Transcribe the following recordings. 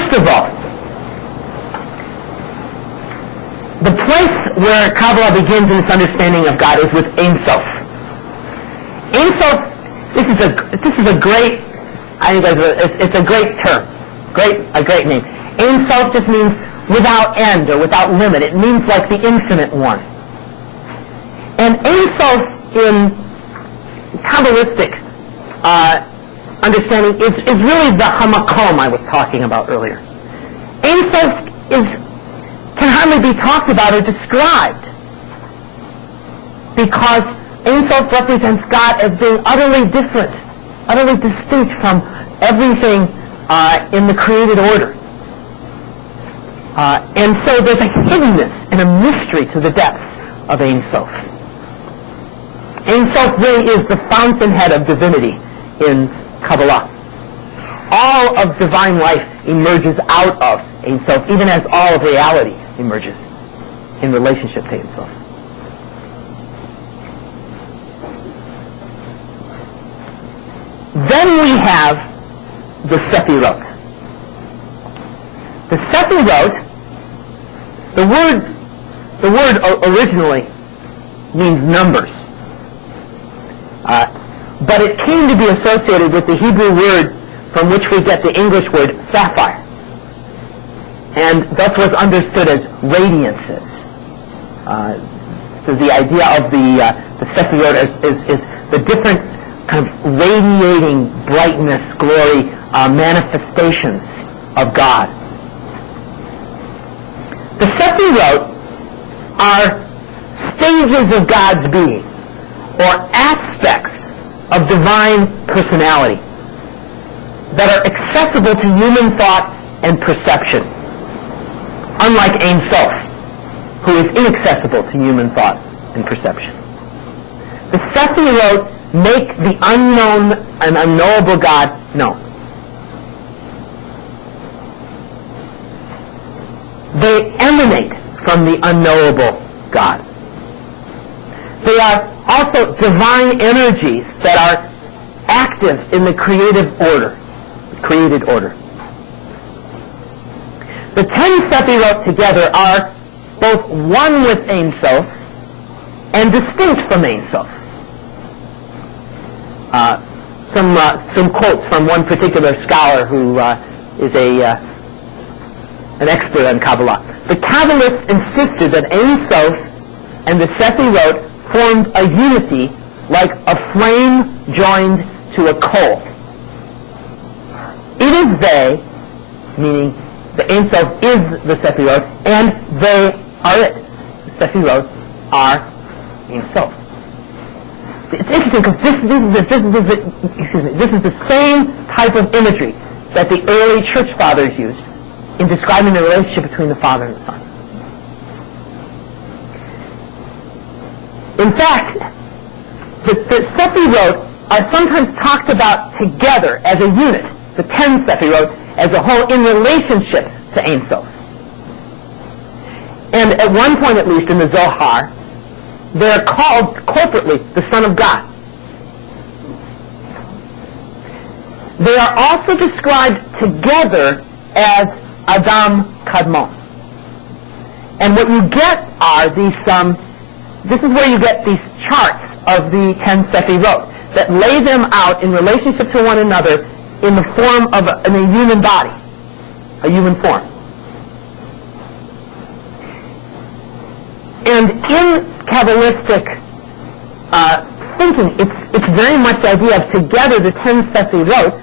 First of all, the place where Kabbalah begins in its understanding of God is with Ein Sof. Ein Sof, this is a great, it's a great term, a great name. Ein Sof just means without end or without limit. It means like the infinite one. And Ein Sof in Kabbalistic understanding is really the hamakom I was talking about earlier. Ein Sof can hardly be talked about or described because Ein Sof represents God as being utterly different, utterly distinct from everything in the created order. And so there's a hiddenness and a mystery to the depths of Ein Sof. Ein Sof really is the fountainhead of divinity in Kabbalah. All of divine life emerges out of Ein Sof, even as all of reality emerges in relationship to Ein Sof. Then we have the Sefirot. The Sefirot, the word originally means numbers. But it came to be associated with the Hebrew word from which we get the English word sapphire, and thus was understood as radiances. So the idea of the Sefirot is the different kind of radiating brightness, glory, manifestations of God. The Sefirot are stages of God's being, or aspects of divine personality that are accessible to human thought and perception, unlike Ein Sof, who is inaccessible to human thought and perception. The Sefirot make the unknown and unknowable God known. They emanate from the unknowable God. They are also divine energies that are active in the created order. The 10 Sefirot together are both one with Ein Sof and distinct from Ein Sof. Some quotes from one particular scholar who is an expert on Kabbalah. The Kabbalists insisted that Ein Sof and the Sefirot formed a unity like a flame joined to a coal. It is they, meaning the Ein Sof is the Sefirot, and they are it. The Sefirot are Ein Sof. It's interesting because this is the same type of imagery that the early church fathers used in describing the relationship between the Father and the Son. In fact, the Sefirot are sometimes talked about together as a unit, the 10 Sefirot as a whole in relationship to Ein Sof. And at one point at least in the Zohar, they are called corporately the Son of God. They are also described together as Adam Kadmon. And what you get are these this is where you get these charts of the 10 Sefirot that lay them out in relationship to one another in the form of a human body, a human form. And in Kabbalistic thinking, it's very much the idea of together the 10 Sefirot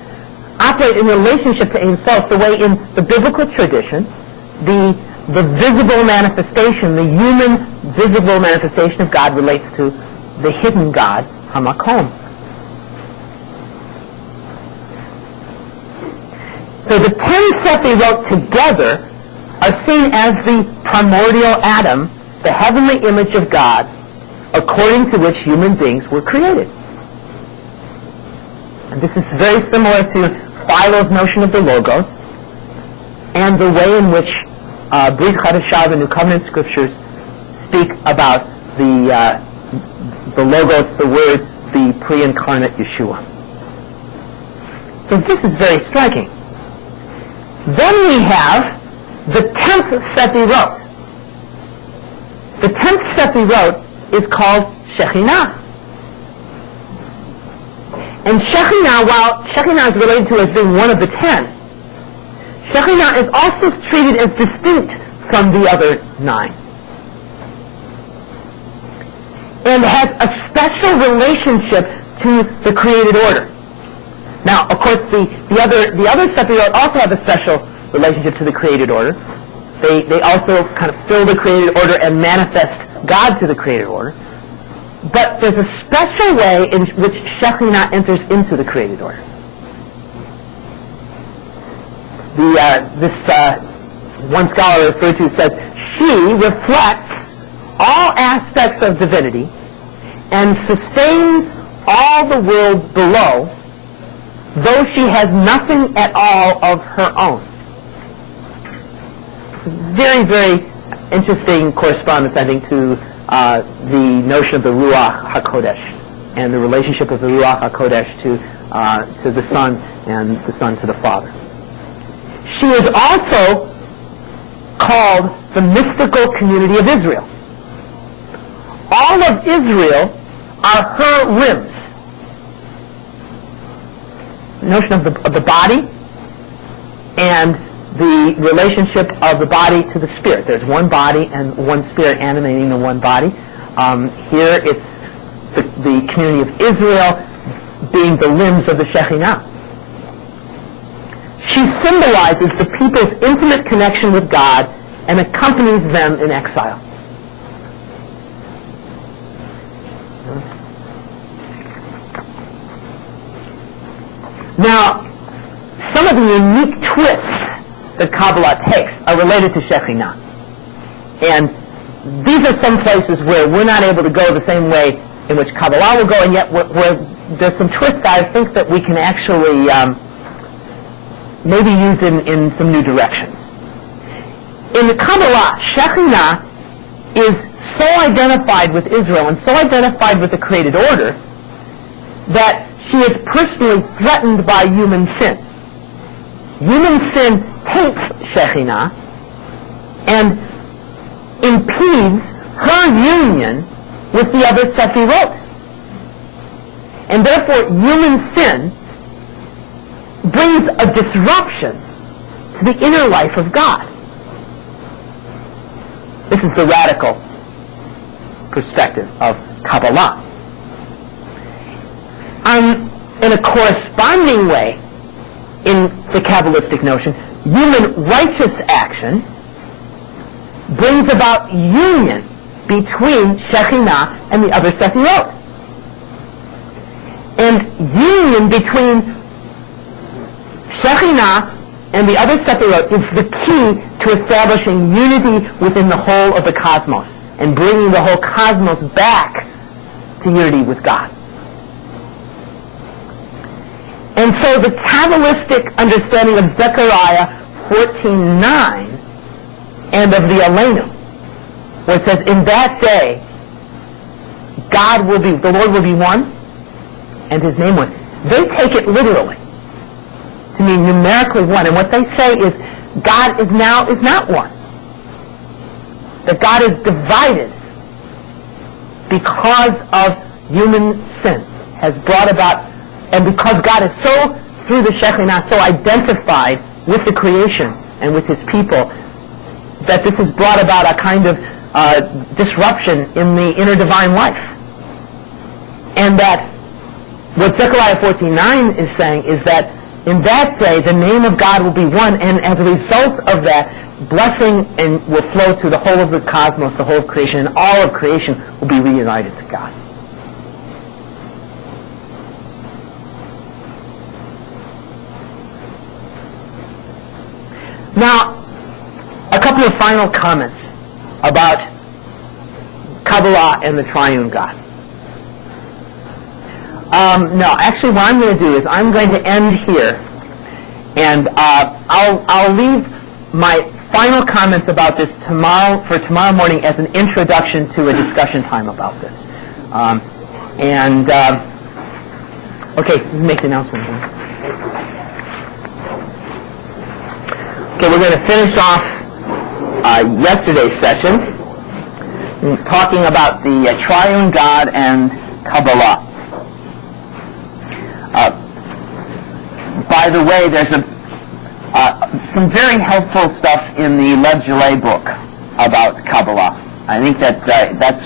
operate in relationship to Ein Sof the way in the biblical tradition, the visible manifestation, the human visible manifestation of God relates to the hidden God, Hamakom. So the 10 Sefirot together are seen as the primordial Adam, the heavenly image of God, according to which human beings were created. And this is very similar to Philo's notion of the Logos, and the way in which Brit Chadashah, the New Covenant Scriptures, speak about the Logos, the Word, the pre-incarnate Yeshua. So this is very striking. Then we have the 10th Sefirot. The 10th Sefirot is called Shekhinah. And Shekhinah, while Shekhinah is related to as being one of the 10, Shekhinah is also treated as distinct from the other 9. And has a special relationship to the created order. Now, of course, the other Sefirot also have a special relationship to the created order. They also kind of fill the created order and manifest God to the created order. But there's a special way in which Shekhinah enters into the created order. This one scholar referred to says, she reflects all aspects of divinity and sustains all the worlds below, though she has nothing at all of her own. This is very, very interesting correspondence, I think, to the notion of the Ruach HaKodesh and the relationship of the Ruach HaKodesh to the Son and the Son to the Father. She is also called the mystical community of Israel. All of Israel are her limbs. The notion of the body and the relationship of the body to the spirit. There's one body and one spirit animating the one body. Here it's the community of Israel being the limbs of the Shekhinah. She symbolizes the people's intimate connection with God and accompanies them in exile. Now, some of the unique twists that Kabbalah takes are related to Shekhinah. And these are some places where we're not able to go the same way in which Kabbalah will go, and yet where there's some twists that I think that we can actually maybe use in some new directions. In the Kabbalah, Shekhinah is so identified with Israel and so identified with the created order that she is personally threatened by human sin. Human sin taints Shekhinah and impedes her union with the other Sefirot. And therefore, human sin brings a disruption to the inner life of God. This is the radical perspective of Kabbalah. In a corresponding way, in the Kabbalistic notion, human righteous action brings about union between Shekhinah and the other Sefirot. And union between Shekhinah and the other Sefirot is the key to establishing unity within the whole of the cosmos and bringing the whole cosmos back to unity with God. And so the Kabbalistic understanding of Zechariah 14:9 and of the Aleinu, where it says, in that day, the Lord will be one, and his name one. They take it literally, to mean numerically one. And what they say is, God is not one. That God is divided because of human sin has brought about, and because God is so, through the Shekhinah, so identified with the creation and with his people, that this has brought about a kind of disruption in the inner divine life. And that what Zechariah 14:9 is saying is that in that day the name of God will be one, and as a result of that, blessing will flow to the whole of the cosmos, the whole of creation, and all of creation will be reunited to God. Now, a couple of final comments about Kabbalah and the Triune God. No, actually what I'm going to do is I'm going to end here, and I'll leave my final comments about this for tomorrow morning as an introduction to a discussion time about this. Okay, make the announcement. Okay, we're going to finish off yesterday's session talking about the triune God and Kabbalah. By the way, there's some very helpful stuff in the Lev Gillet book about Kabbalah. I think that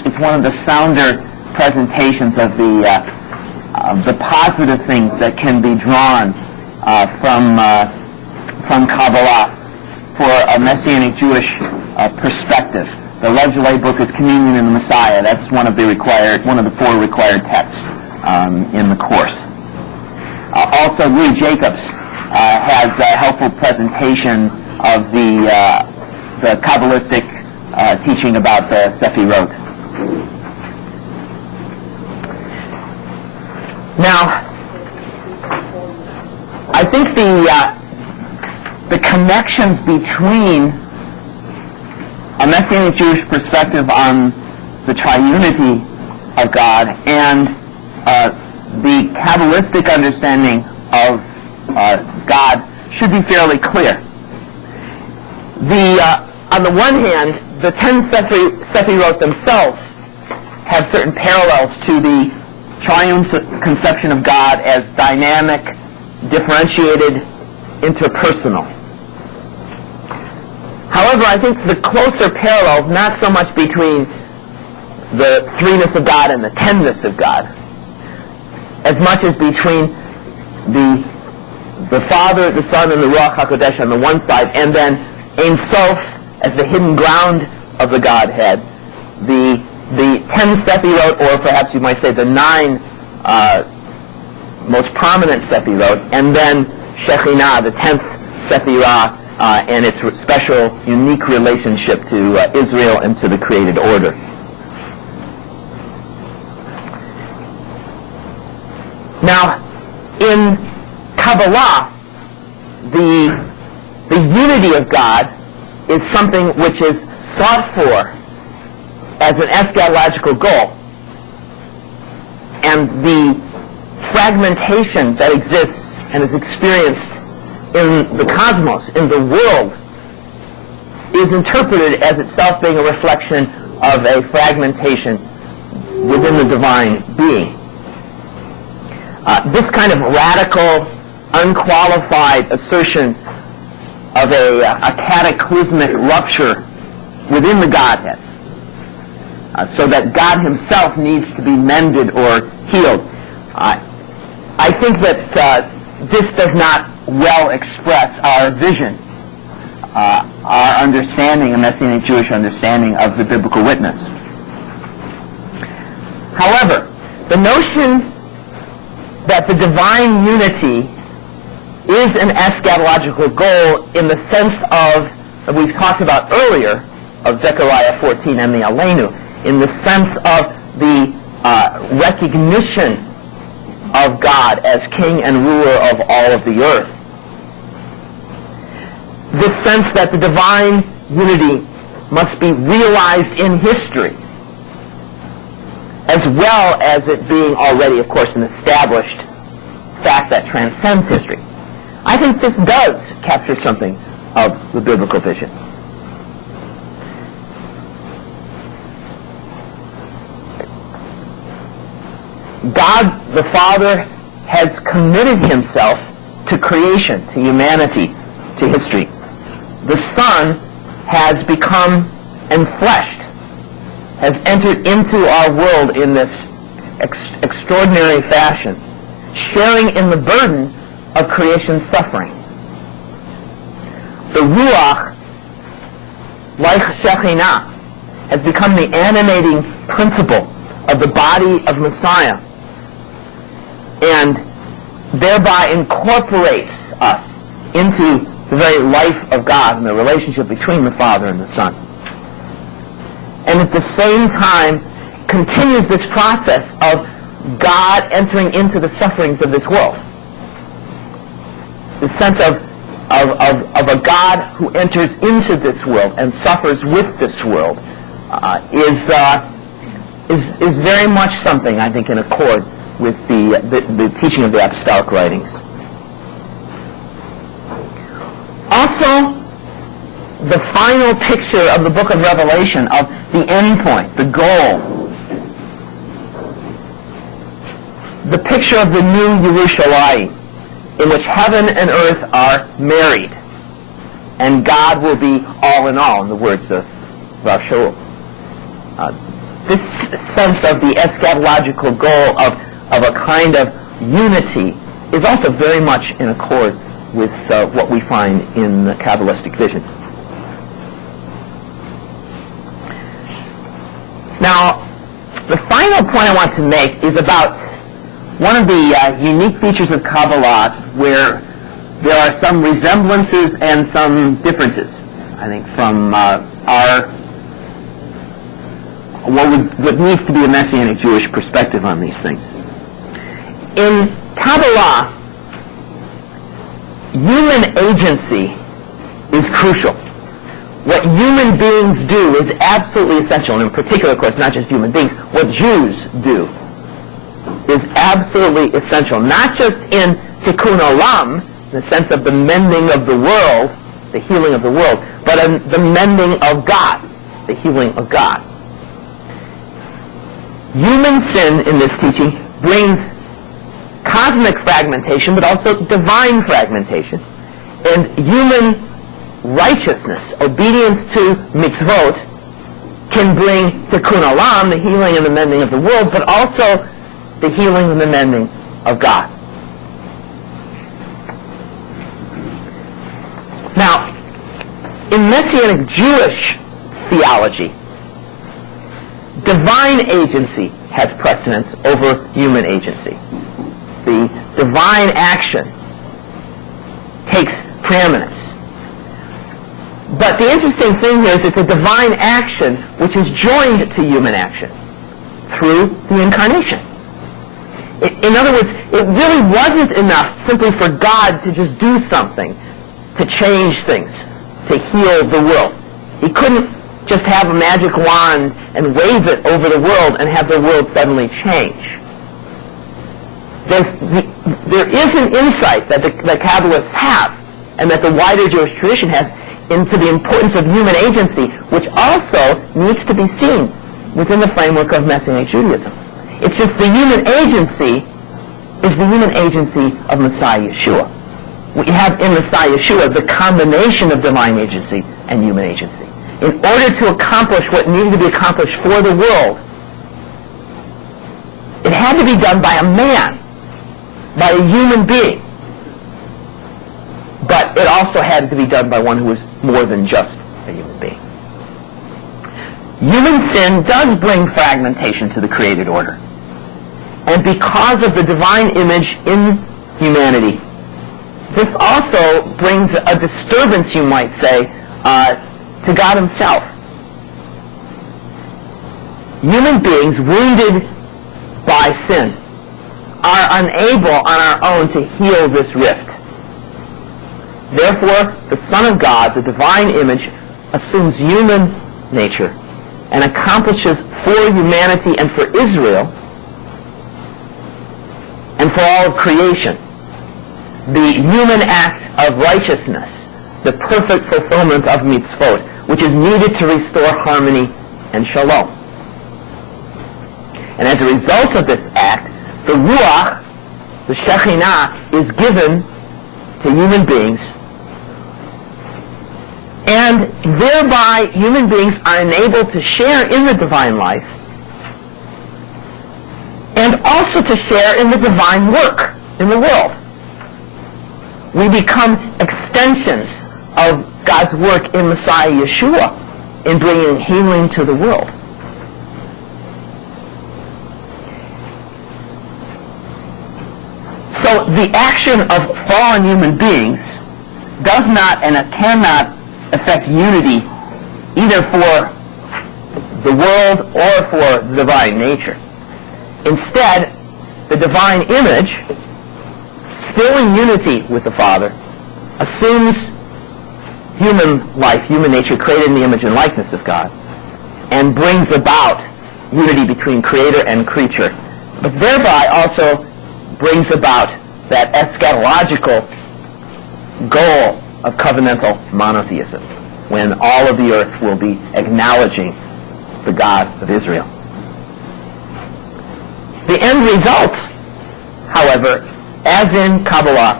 it's one of the sounder presentations of the positive things that can be drawn from Kabbalah for a Messianic Jewish perspective. The Lev Gillet book is Communion in the Messiah. That's one of the 4 required texts in the course. Also, Louis Jacobs has a helpful presentation of the Kabbalistic teaching about the Sefirot. Now, I think the connections between a Messianic Jewish perspective on the triunity of God and the Kabbalistic understanding of God should be fairly clear. On the one hand, the 10 Sefirot themselves have certain parallels to the triune conception of God as dynamic, differentiated, interpersonal. However, I think the closer parallels, not so much between the threeness of God and the tenness of God, as much as between the Father, the Son, and the Ruach HaKodesh on the one side, and then Ein Sof as the hidden ground of the Godhead, the 10 Sefirot, or perhaps you might say the 9 most prominent Sefirot, and then Shekhinah, the 10th Sephirah, and its special, unique relationship to Israel and to the created order. Now, in Kabbalah, the unity of God is something which is sought for as an eschatological goal. And the fragmentation that exists and is experienced in the cosmos, in the world, is interpreted as itself being a reflection of a fragmentation within the divine being. This kind of radical, unqualified assertion of a cataclysmic rupture within the Godhead, so that God himself needs to be mended or healed. I think that this does not well express our vision, our understanding, a Messianic Jewish understanding of the biblical witness. However, the notion that the divine unity is an eschatological goal in the sense of, that we've talked about earlier, of Zechariah 14 and the Aleinu, in the sense of the recognition of God as king and ruler of all of the earth. This sense that the divine unity must be realized in history, as well as it being already, of course, an established fact that transcends history. I think this does capture something of the biblical vision. God the Father has committed himself to creation, to humanity, to history. The Son has become enfleshed, has entered into our world in this extraordinary fashion, sharing in the burden of creation's suffering. The Ruach, like Shekhinah, has become the animating principle of the body of Messiah, and thereby incorporates us into the very life of God and the relationship between the Father and the Son. And at the same time continues this process of God entering into the sufferings of this world. The sense of a God who enters into this world and suffers with this world is very much something, I think, in accord with the teaching of the apostolic writings. Also, the final picture of the book of Revelation, of the end point, the goal. The picture of the new Jerusalem, in which heaven and earth are married, and God will be all in all, in the words of Rav Shaul. This sense of the eschatological goal of a kind of unity is also very much in accord with what we find in the Kabbalistic vision. Now, the final point I want to make is about one of the unique features of Kabbalah where there are some resemblances and some differences, I think, from what needs to be a Messianic Jewish perspective on these things. In Kabbalah, human agency is crucial. What human beings do is absolutely essential, and in particular, of course, not just human beings, what Jews do is absolutely essential, not just in tikkun olam, in the sense of the mending of the world, the healing of the world, but in the mending of God, the healing of God. Human sin in this teaching brings cosmic fragmentation, but also divine fragmentation. And human righteousness, obedience to mitzvot, can bring tikkun olam, the healing and the mending of the world, but also the healing and the mending of God. Now, in Messianic Jewish theology, divine agency has precedence over human agency. The divine action takes preeminence. But the interesting thing here is it's a divine action which is joined to human action through the incarnation. In other words, it really wasn't enough simply for God to just do something, to change things, to heal the world. He couldn't just have a magic wand and wave it over the world and have the world suddenly change. There is an insight that the Kabbalists have, and that the wider Jewish tradition has, into the importance of human agency, which also needs to be seen within the framework of Messianic Judaism. It's just the human agency is the human agency of Messiah Yeshua. We have in Messiah Yeshua the combination of divine agency and human agency. In order to accomplish what needed to be accomplished for the world, it had to be done by a man, by a human being. But it also had to be done by one who was more than just a human being. Human sin does bring fragmentation to the created order. And because of the divine image in humanity, this also brings a disturbance, you might say, to God himself. Human beings wounded by sin are unable on our own to heal this rift. Therefore, the Son of God, the divine image, assumes human nature and accomplishes for humanity and for Israel and for all of creation the human act of righteousness, the perfect fulfillment of mitzvot, which is needed to restore harmony and shalom. And as a result of this act, the Ruach, the Shekhinah, is given to human beings, and thereby human beings are enabled to share in the divine life and also to share in the divine work in the world. We become extensions of God's work in Messiah Yeshua in bringing healing to the world. So the action of fallen human beings does not and cannot affect unity either for the world or for the divine nature. Instead, the divine image, still in unity with the Father, assumes human life, human nature, created in the image and likeness of God, and brings about unity between creator and creature, but thereby also brings about that eschatological goal of covenantal monotheism. when all of the earth will be acknowledging the God of Israel. The end result, however, as in Kabbalah,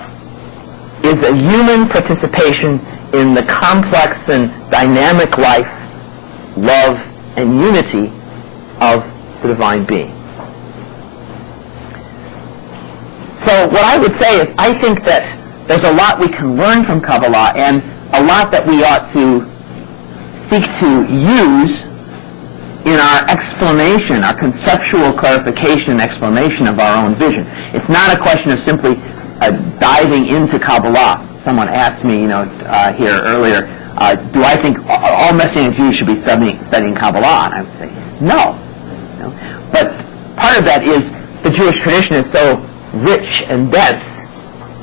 is a human participation in the complex and dynamic life, love, and unity of the divine being. So what I would say is I think that there's a lot we can learn from Kabbalah and a lot that we ought to seek to use in our explanation, our conceptual clarification and explanation of our own vision. It's not a question of simply diving into Kabbalah. Someone asked me, here earlier, do I think all Messianic Jews should be studying Kabbalah? And I would say, no. But part of that is the Jewish tradition is so rich and dense.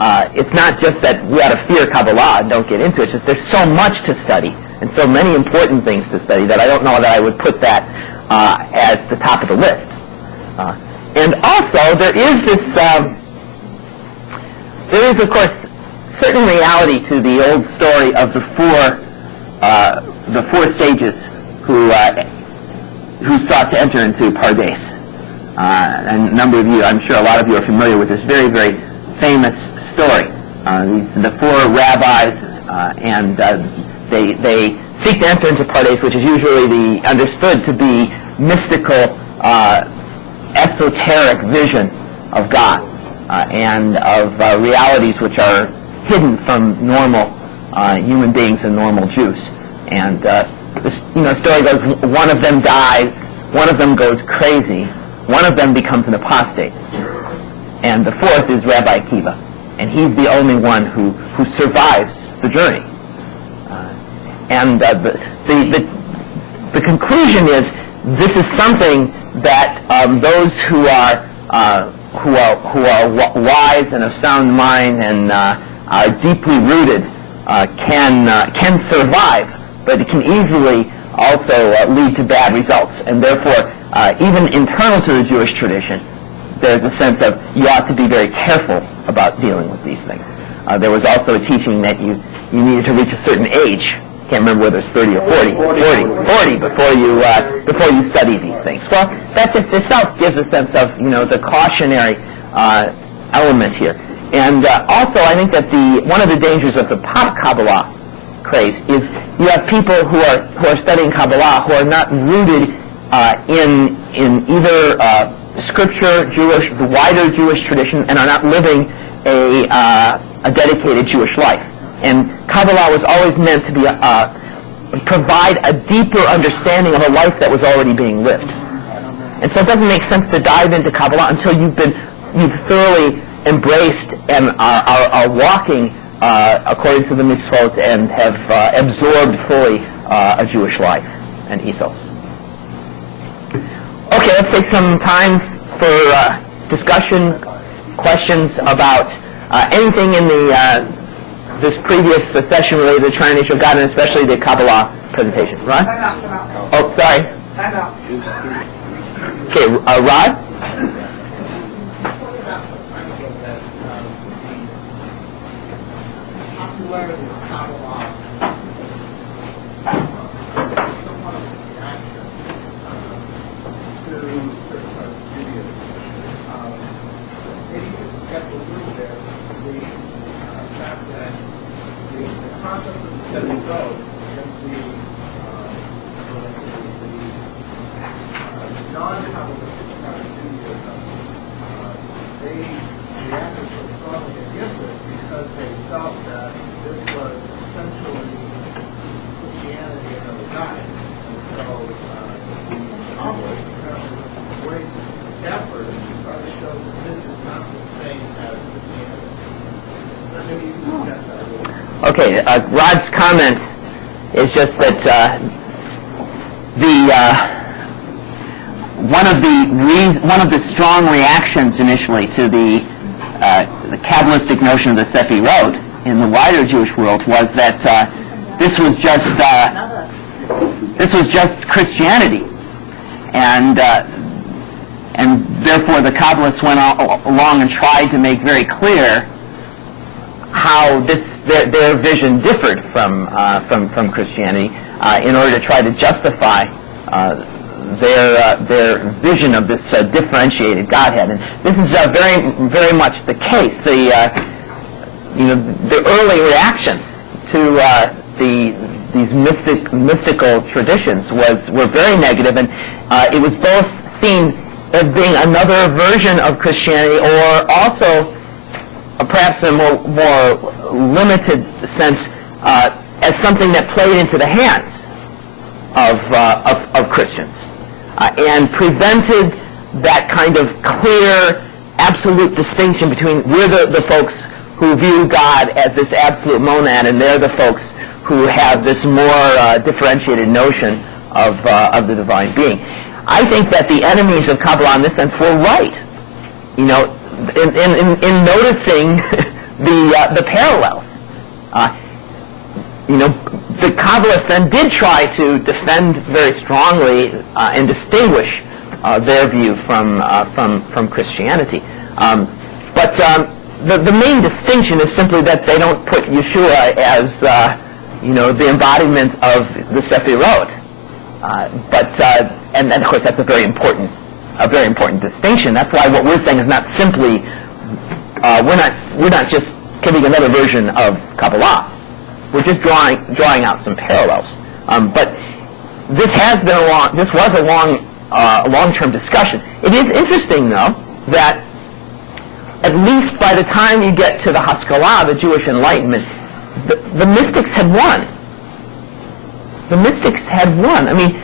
It's not just that we ought to fear Kabbalah and don't get into it. It's just there's so much to study and so many important things to study that I don't know that I would put that at the top of the list. And also, there is, of course, certain reality to the old story of the four sages who sought to enter into Pardes. And a number of you, I'm sure a lot of you are familiar with this very, very famous story. The four rabbis, and they seek to enter into Pardes, which is usually understood to be mystical, esoteric vision of God and of realities which are hidden from normal human beings and normal Jews. And this story goes: one of them dies, one of them goes crazy, one of them becomes an apostate, and the fourth is Rabbi Akiva, and he's the only one who survives the journey. And the conclusion is this is something that those who are wise and of sound mind and are deeply rooted can survive, but it can easily also lead to bad results. And therefore, even internal to the Jewish tradition, there's a sense of you ought to be very careful about dealing with these things. There was also a teaching that you needed to reach a certain age. Can't remember whether it's 30 or 40 before you study these things. Well, that just itself gives a sense of the cautionary element here. And also, I think that one of the dangers of the pop Kabbalah craze is you have people who are studying Kabbalah who are not rooted in either Scripture, the wider Jewish tradition, and are not living a dedicated Jewish life. And Kabbalah was always meant to be provide a deeper understanding of a life that was already being lived. And so it doesn't make sense to dive into Kabbalah until you've thoroughly embraced and are walking according to the mitzvot and have absorbed fully a Jewish life and ethos. Okay, let's take some time for discussion, questions about anything in this previous session related to the Triune Nature of God, and especially the Kabbalah presentation. Ron? Oh, sorry. Okay, Rod? Okay, Rod's comment is just that one of the strong reactions initially to the Kabbalistic notion of the Sefirot in the wider Jewish world was that this was just Christianity, and therefore the Kabbalists went along and tried to make very clear how their vision differed from Christianity in order to try to justify their vision of this differentiated Godhead. And this is very much the case. The early reactions to these mystical traditions were very negative, and it was both seen as being another version of Christianity, or also, perhaps in a more limited sense, as something that played into the hands of Christians, and prevented that kind of clear, absolute distinction between we're the folks who view God as this absolute monad, and they're the folks who have this more differentiated notion of the divine being. I think that the enemies of Kabbalah in this sense were right, in noticing the parallels. The Kabbalists then did try to defend very strongly and distinguish their view from Christianity. But the main distinction is simply that they don't put Yeshua as the embodiment of the Sephirot. And of course that's a very important distinction. That's why what we're saying is not simply we're not just giving another version of Kabbalah. We're just drawing out some parallels. But this was a long-term discussion. It is interesting, though, that at least by the time you get to the Haskalah, the Jewish Enlightenment, the mystics had won. The mystics had won. I mean,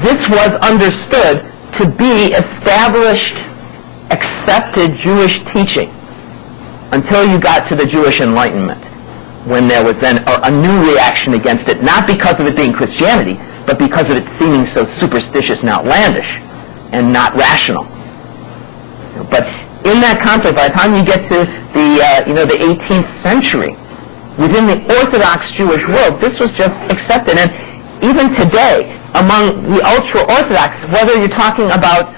this was understood to be established, accepted Jewish teaching until you got to the Jewish Enlightenment, when there was then a new reaction against it, not because of it being Christianity, but because of it seeming so superstitious and outlandish and not rational. But in that conflict, by the time you get to the 18th century, within the Orthodox Jewish world, this was just accepted. And even today, among the ultra-Orthodox, whether you're talking about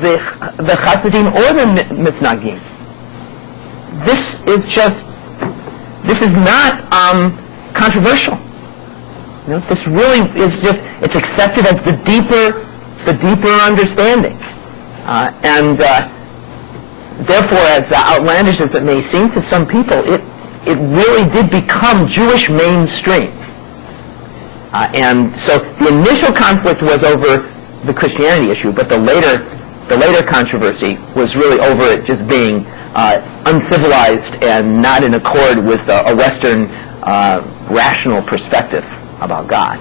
the Hasidim or the Misnagim, this is not controversial. This really is it's accepted as the deeper understanding. And therefore, as outlandish as it may seem to some people, it really did become Jewish mainstream. And so the initial conflict was over the Christianity issue, but the later controversy was really over it just being uncivilized and not in accord with a Western rational perspective about God.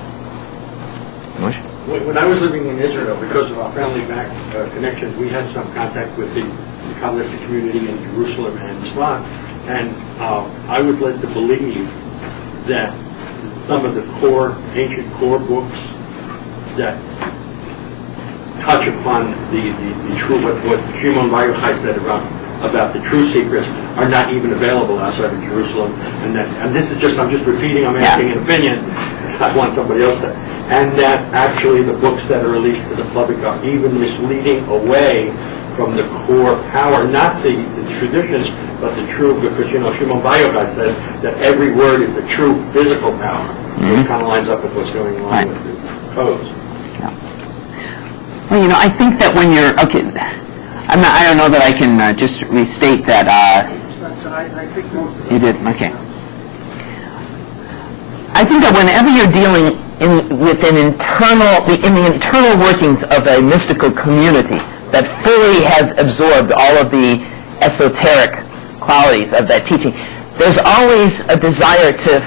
When I was living in Israel, because of our family connections, we had some contact with the Kabbalistic community in Jerusalem and Tzfat, and I was led to believe that some of the ancient core books that touch upon the true, what Shimon Bar Yochai said about the true secrets are not even available outside of Jerusalem, and this is I'm just repeating, I'm asking an opinion. I want somebody else to. And that actually the books that are released to the public are even misleading away from the core power, not the traditions, but the true, because Shimon Bar Yochai said that every word is a true physical power. Mm-hmm. It kind of lines up with what's going on with the codes. Yeah. Well, I think that when you're I don't know that I can just restate that. I think you did, okay. I think that whenever you're dealing with the internal workings of a mystical community that fully has absorbed all of the esoteric qualities of that teaching, there's always a desire to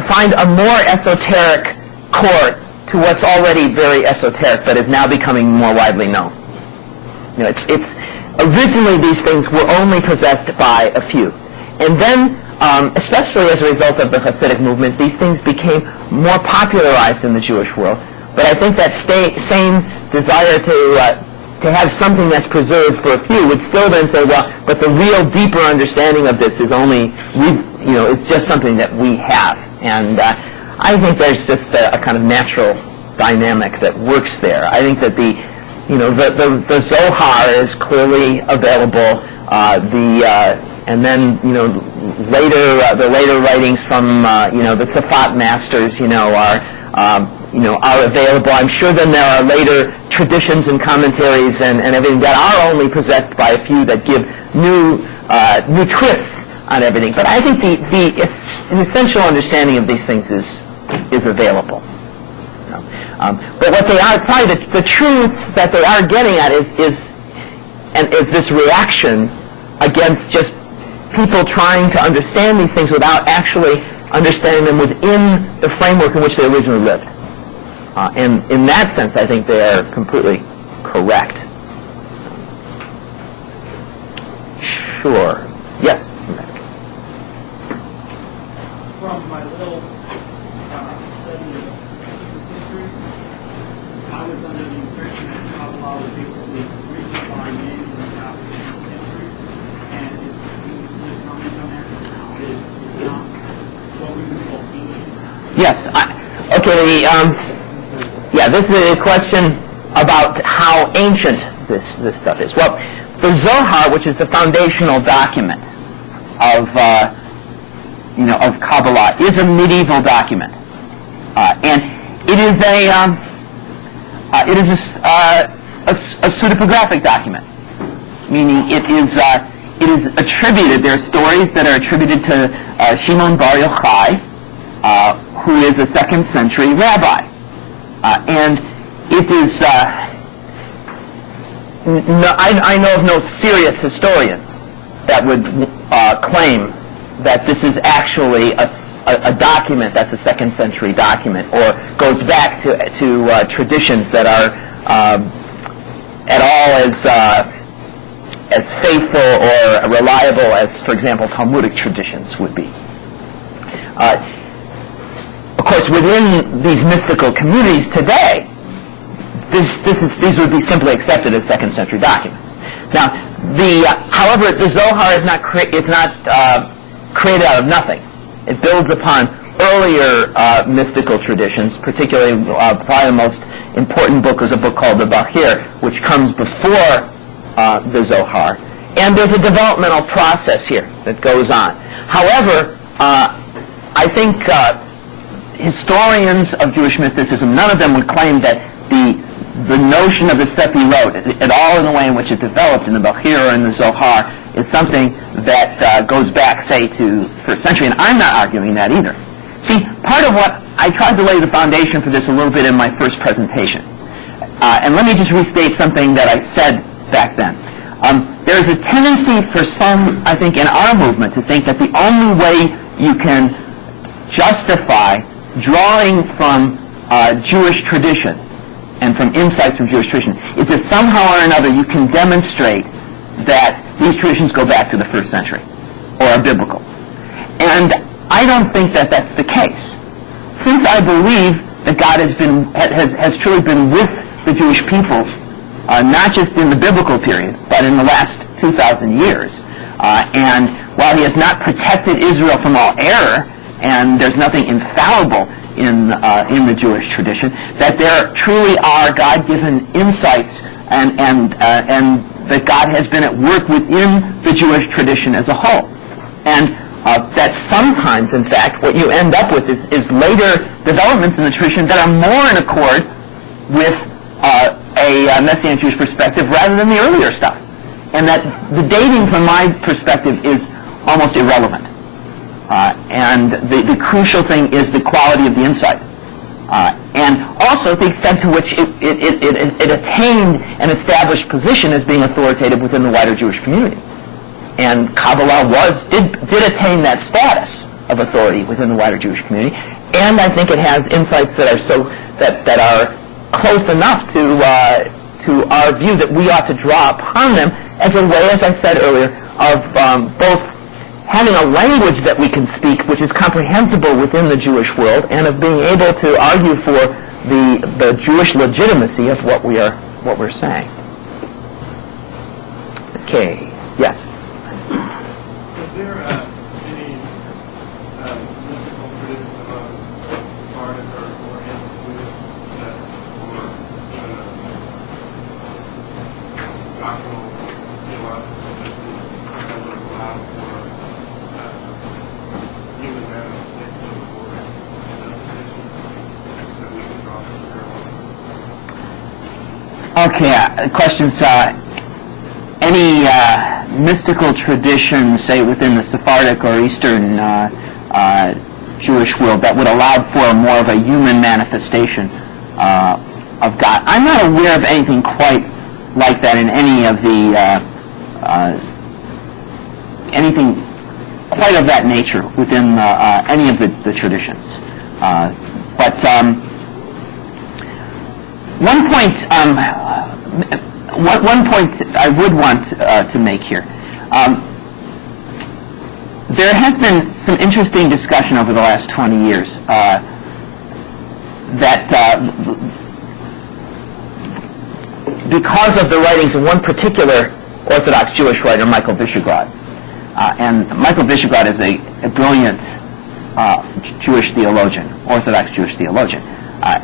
find a more esoteric core to what's already very esoteric, but is now becoming more widely known. It's originally these things were only possessed by a few, and then, especially as a result of the Hasidic movement, these things became more popularized in the Jewish world. But I think that same desire to have something that's preserved for a few would still then say, well, but the real deeper understanding of this is only it's just something that we have. And I think there's just a kind of natural dynamic that works there. I think that the Zohar is clearly available. And then the later writings from the Safat masters are available. I'm sure then there are later traditions and commentaries and everything that are only possessed by a few that give new twists on everything. But I think the essential understanding of these things is available. But what they are, probably the truth that they are getting at is this reaction against just people trying to understand these things without actually understanding them within the framework in which they originally lived. And in that sense, I think they are completely correct. Sure. Yes? From my little study of history, I was under the impression that Kabbalah was basically written by men in the 19th century, and it's comment on that. It's not what we would call ancient. Yes. This is a question about how ancient this stuff is. Well, the Zohar, which is the foundational document of Kabbalah, is a medieval document, and it is a pseudepigraphic document, meaning it is attributed. There are stories that are attributed to Shimon Bar Yochai, who is a 2nd century rabbi, and it is. I know of no serious historian that would claim that this is actually a document that's a 2nd century document, or goes back to traditions that are at all as faithful or reliable as, for example, Talmudic traditions would be. Of course, within these mystical communities today, these would be simply accepted as 2nd century documents. Now, however, the Zohar is not created out of nothing. It builds upon earlier mystical traditions. Particularly, probably the most important book is a book called the Bachir, which comes before the Zohar. And there's a developmental process here that goes on. However, I think historians of Jewish mysticism, none of them would claim that the notion of the Sefirot, at all in the way in which it developed in the Bachir or in the Zohar, is something that goes back, say, to 1st century, and I'm not arguing that either. See, part of what I tried to lay the foundation for this a little bit in my first presentation, and let me just restate something that I said back then. There's a tendency for some, I think, in our movement to think that the only way you can justify drawing from Jewish tradition and from insights from Jewish tradition is if somehow or another you can demonstrate that these traditions go back to the 1st century or are biblical. And I don't think that that's the case. Since I believe that God has truly been with the Jewish people, not just in the biblical period, but in the last 2,000 years, and while he has not protected Israel from all error, and there's nothing infallible in the Jewish tradition, that there truly are God-given insights and that God has been at work within the Jewish tradition as a whole. And that sometimes, in fact, what you end up with is later developments in the tradition that are more in accord with a Messianic Jewish perspective rather than the earlier stuff. And that the dating, from my perspective, is almost irrelevant. And the crucial thing is the quality of the insight. And also the extent to which it attained an established position as being authoritative within the wider Jewish community. And Kabbalah did attain that status of authority within the wider Jewish community. And I think it has insights that are close enough to our view that we ought to draw upon them as a way, as I said earlier, of both having a language that we can speak which is comprehensible within the Jewish world, and of being able to argue for the Jewish legitimacy of what we're saying. Okay. Yes. Is there any mystical tradition among Spartan or Oriental Jews that, or even doctrinal theological tradition Okay, questions. Any mystical traditions, say within the Sephardic or Eastern Jewish world, that would allow for more of a human manifestation of God? I'm not aware of anything quite like that in any of the anything quite of that nature within any of the traditions. But one point I would want to make here. There has been some interesting discussion over the last 20 years that because of the writings of one particular Orthodox Jewish writer, Michael Visegrad, and Michael Visegrad is a brilliant Jewish theologian, Orthodox Jewish theologian,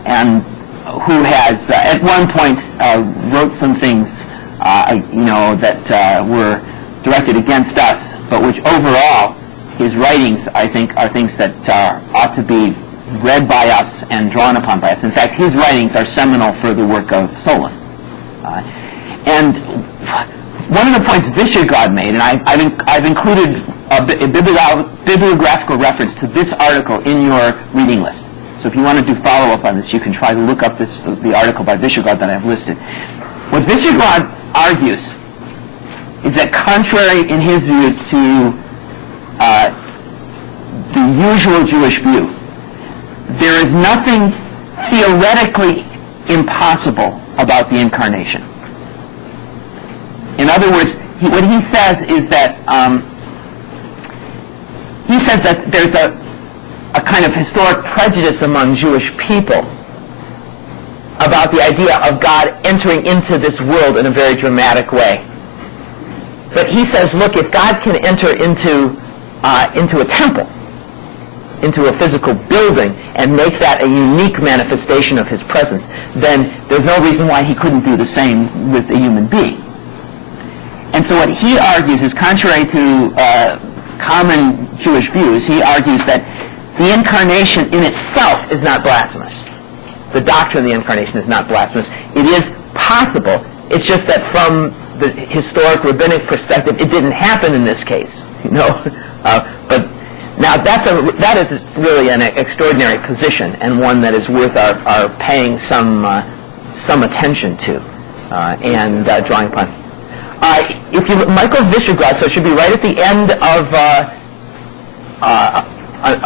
and who has at one point wrote some things, that were directed against us, but which overall, his writings, I think, are things that ought to be read by us and drawn upon by us. In fact, his writings are seminal for the work of Solon. And one of the points Visegrad made, and I've included a bibliographical reference to this article in your reading list. So if you want to do follow-up on this, you can try to look up the article by Visegrad that I've listed. What Visegrad argues is that contrary, in his view, to the usual Jewish view, there is nothing theoretically impossible about the incarnation. In other words, what he says is that there's a kind of historic prejudice among Jewish people about the idea of God entering into this world in a very dramatic way. But he says, look, if God can enter into a temple, into a physical building, and make that a unique manifestation of his presence, then there's no reason why he couldn't do the same with a human being. And so what he argues is contrary to common Jewish views. He argues that the incarnation in itself is not blasphemous. The doctrine of the incarnation is not blasphemous. It is possible. It's just that from the historic rabbinic perspective, it didn't happen in this case. But now that is really an extraordinary position, and one that is worth our paying some attention to and drawing upon. If you look, Michael Visegrad, so it should be right at the end of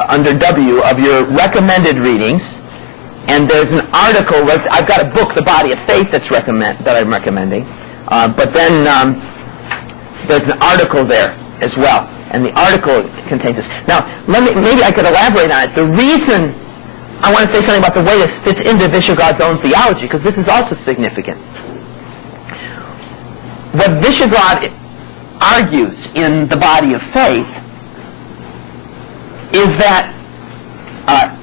under W of your recommended readings, and there's an article. I've got a book, The Body of Faith, that I'm recommending, but then there's an article there as well, and the article contains this. Now, maybe I could elaborate on it. The reason I want to say something about the way this fits into Visegrad's own theology, because this is also significant. What Visegrad argues in The Body of Faith is that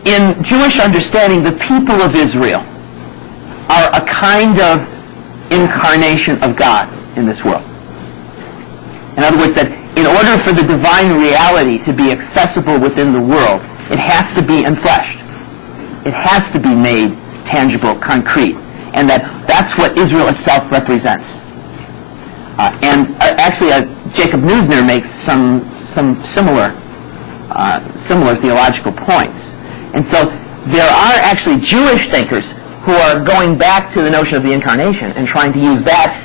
in Jewish understanding, the people of Israel are a kind of incarnation of God in this world. In other words, that in order for the divine reality to be accessible within the world, it has to be enfleshed. It has to be made tangible, concrete, and that's what Israel itself represents. Actually, Jacob Neusner makes some similar theological points. And so there are actually Jewish thinkers who are going back to the notion of the incarnation and trying to use that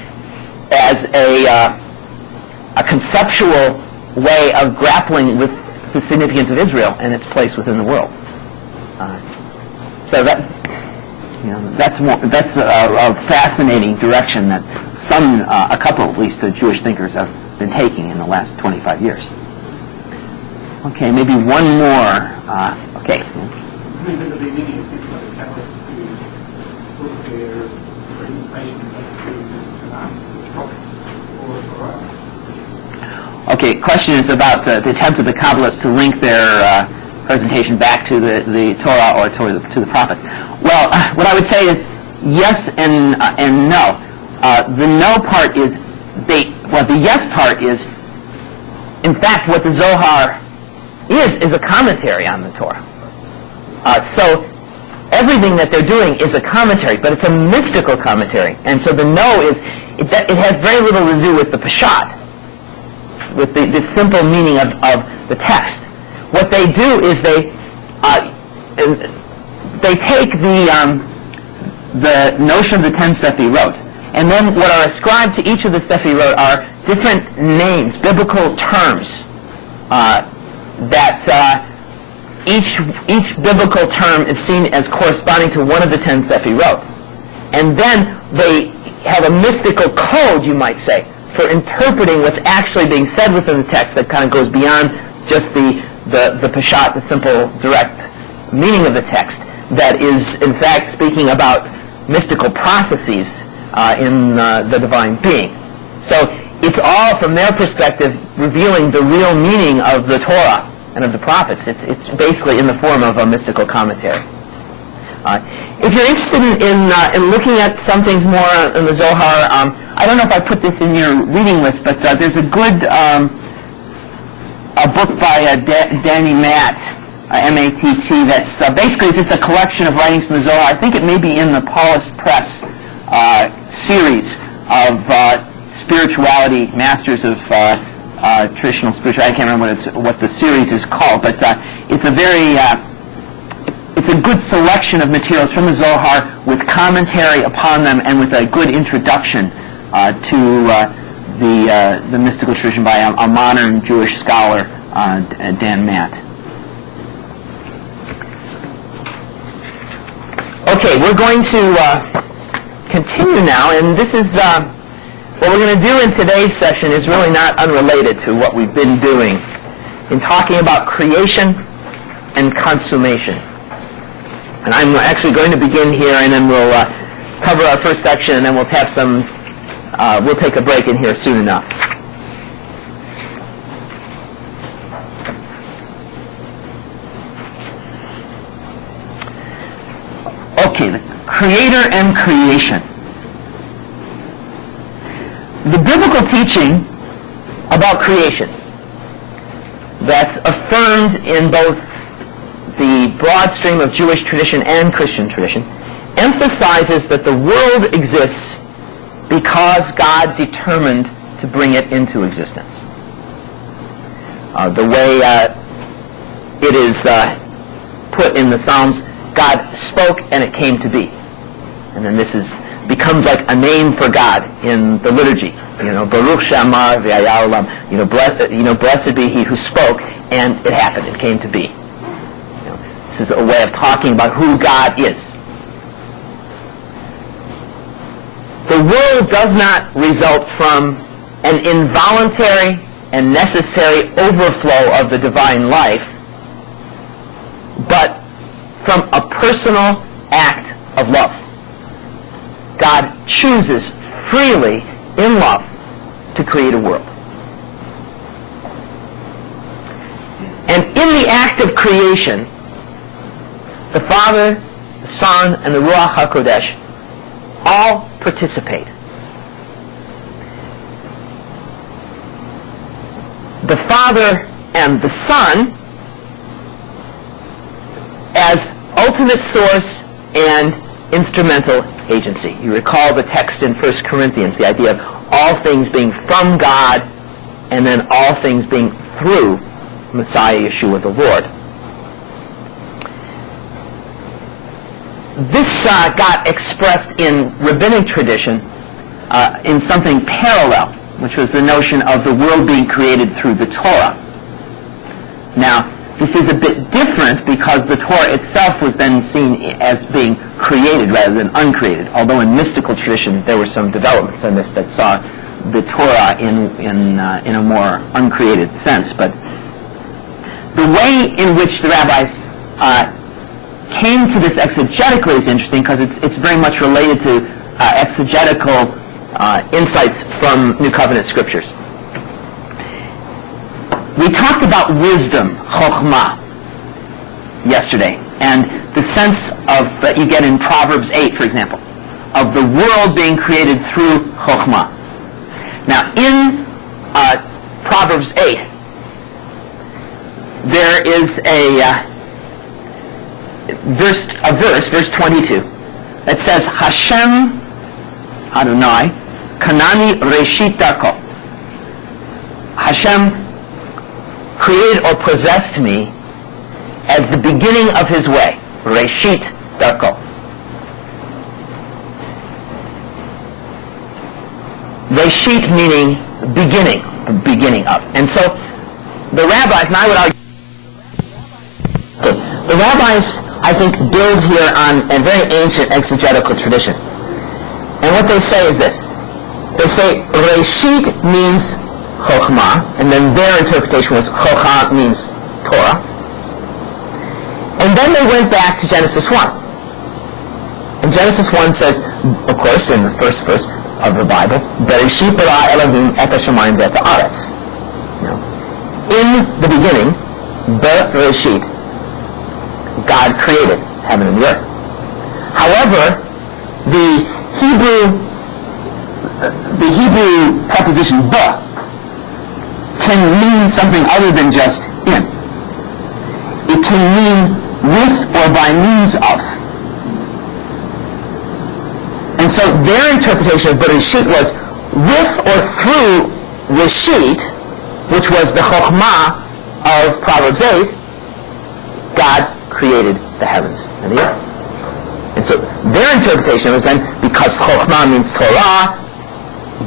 as a conceptual way of grappling with the significance of Israel and its place within the world. So that's a fascinating direction that a couple at least of Jewish thinkers have been taking in the last 25 years. Okay, maybe one more. Okay. Okay, question is about the attempt of the Kabbalists to link their presentation back to the Torah or to the prophets. Well, what I would say is yes and no. The no part is the yes part is, in fact, what the Zohar is a commentary on the Torah. So everything that they're doing is a commentary, but it's a mystical commentary. And so the no is, it has very little to do with the pashat, with the simple meaning of the text. What they do is they take the notion of the 10 Sefirot, and then what are ascribed to each of the Sefirot are different names, biblical terms, that each biblical term is seen as corresponding to one of the 10 Sefirot. And then they have a mystical code, you might say, for interpreting what's actually being said within the text that kind of goes beyond just the pashat, the simple, direct meaning of the text, that is, in fact, speaking about mystical processes in the divine being. So it's all, from their perspective, revealing the real meaning of the Torah and of the prophets. It's basically in the form of a mystical commentary. If you're interested in looking at some things more in the Zohar, I don't know if I put this in your reading list, but there's a good a book by Danny Matt, M-A-T-T, that's basically just a collection of writings from the Zohar. I think it may be in the Paulist Press series of spirituality, masters of traditional spirituality. I can't remember what the series is called, but it's a very it's a good selection of materials from the Zohar with commentary upon them and with a good introduction to the mystical tradition by a modern Jewish scholar, Dan Matt. Okay, we're going to continue now, and this is what we're going to do in today's session is really not unrelated to what we've been doing in talking about creation and consummation. And I'm actually going to begin here, and then we'll cover our first section, and then we'll have some. We'll take a break in here soon enough. Okay, the Creator and creation. The biblical teaching about creation that's affirmed in both the broad stream of Jewish tradition and Christian tradition emphasizes that the world exists because God determined to bring it into existence. The way it is put in the Psalms, God spoke and it came to be. And then this becomes like a name for God in the liturgy. Baruch She'amar v'haya olam. Blessed be He who spoke and it happened. It came to be. This is a way of talking about who God is. The world does not result from an involuntary and necessary overflow of the divine life, but from a personal act of love. God chooses freely in love to create a world. And in the act of creation, the Father, the Son, and the Ruach HaKodesh all participate. The Father and the Son as ultimate source and instrumental agency. You recall the text in 1 Corinthians, the idea of all things being from God and then all things being through Messiah Yeshua the Lord. This got expressed in rabbinic tradition in something parallel, which was the notion of the world being created through the Torah. Now, this is a bit different because the Torah itself was then seen as being created rather than uncreated, although in mystical tradition there were some developments on this that saw the Torah in a more uncreated sense. But the way in which the rabbis came to this exegetically is interesting because it's very much related to exegetical insights from New Covenant scriptures. We talked about wisdom, chokhmah, yesterday, and the sense of that you get in Proverbs 8, for example, of the world being created through chokhmah. Now, in Proverbs 8, there is verse 22, that says, Hashem Adonai Kanani Reshit Darko. Hashem created or possessed me as the beginning of his way. Reshit Darko. Reshit meaning beginning, the beginning of. And so the rabbis, and I would argue, the rabbis, I think, build here on a very ancient exegetical tradition. And what they say is this. They say Reshit means Chokhmah, and then their interpretation was Chokhmah means Torah. And then they went back to Genesis 1. And Genesis 1 says, of course, in the first verse of the Bible, Bereshit bara Elohim et hashamayim ve'et haaretz. In the beginning, Bereshit, God created heaven and the earth. However, the Hebrew preposition ba can mean something other than just in. It can mean with or by means of. And so their interpretation of Bereshit was with or through Reshit, which was the Chokhmah of Proverbs 8, God created the heavens and the earth. And so their interpretation was then, because Chokhmah means Torah,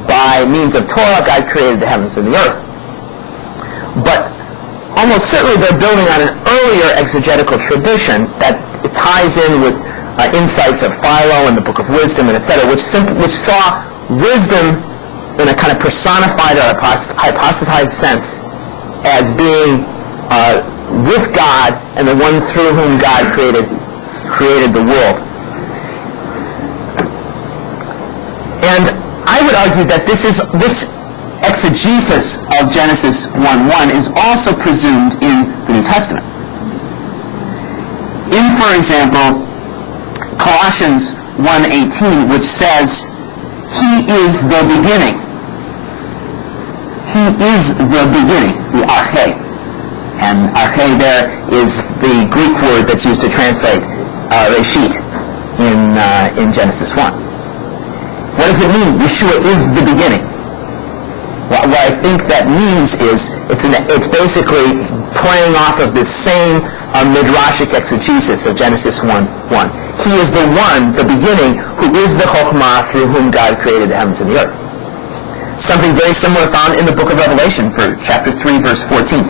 by means of Torah, God created the heavens and the earth. But almost certainly they're building on an earlier exegetical tradition that ties in with insights of Philo and the Book of Wisdom and etc., which saw wisdom in a kind of personified or hypostatized sense as being with God and the one through whom God created the world. And I would argue that this exegesis of Genesis 1:1 is also presumed in the New Testament. In, for example, Colossians 1:18, which says, He is the beginning. He is the beginning, the arche. And arche there is the Greek word that's used to translate reshit in Genesis 1. What does it mean? Yeshua is the beginning. What I think that means is it's basically playing off of this same midrashic exegesis of Genesis 1:1. He is the one, the beginning, who is the Chokhmah through whom God created the heavens and the earth. Something very similar found in the book of Revelation, for chapter 3, verse 14,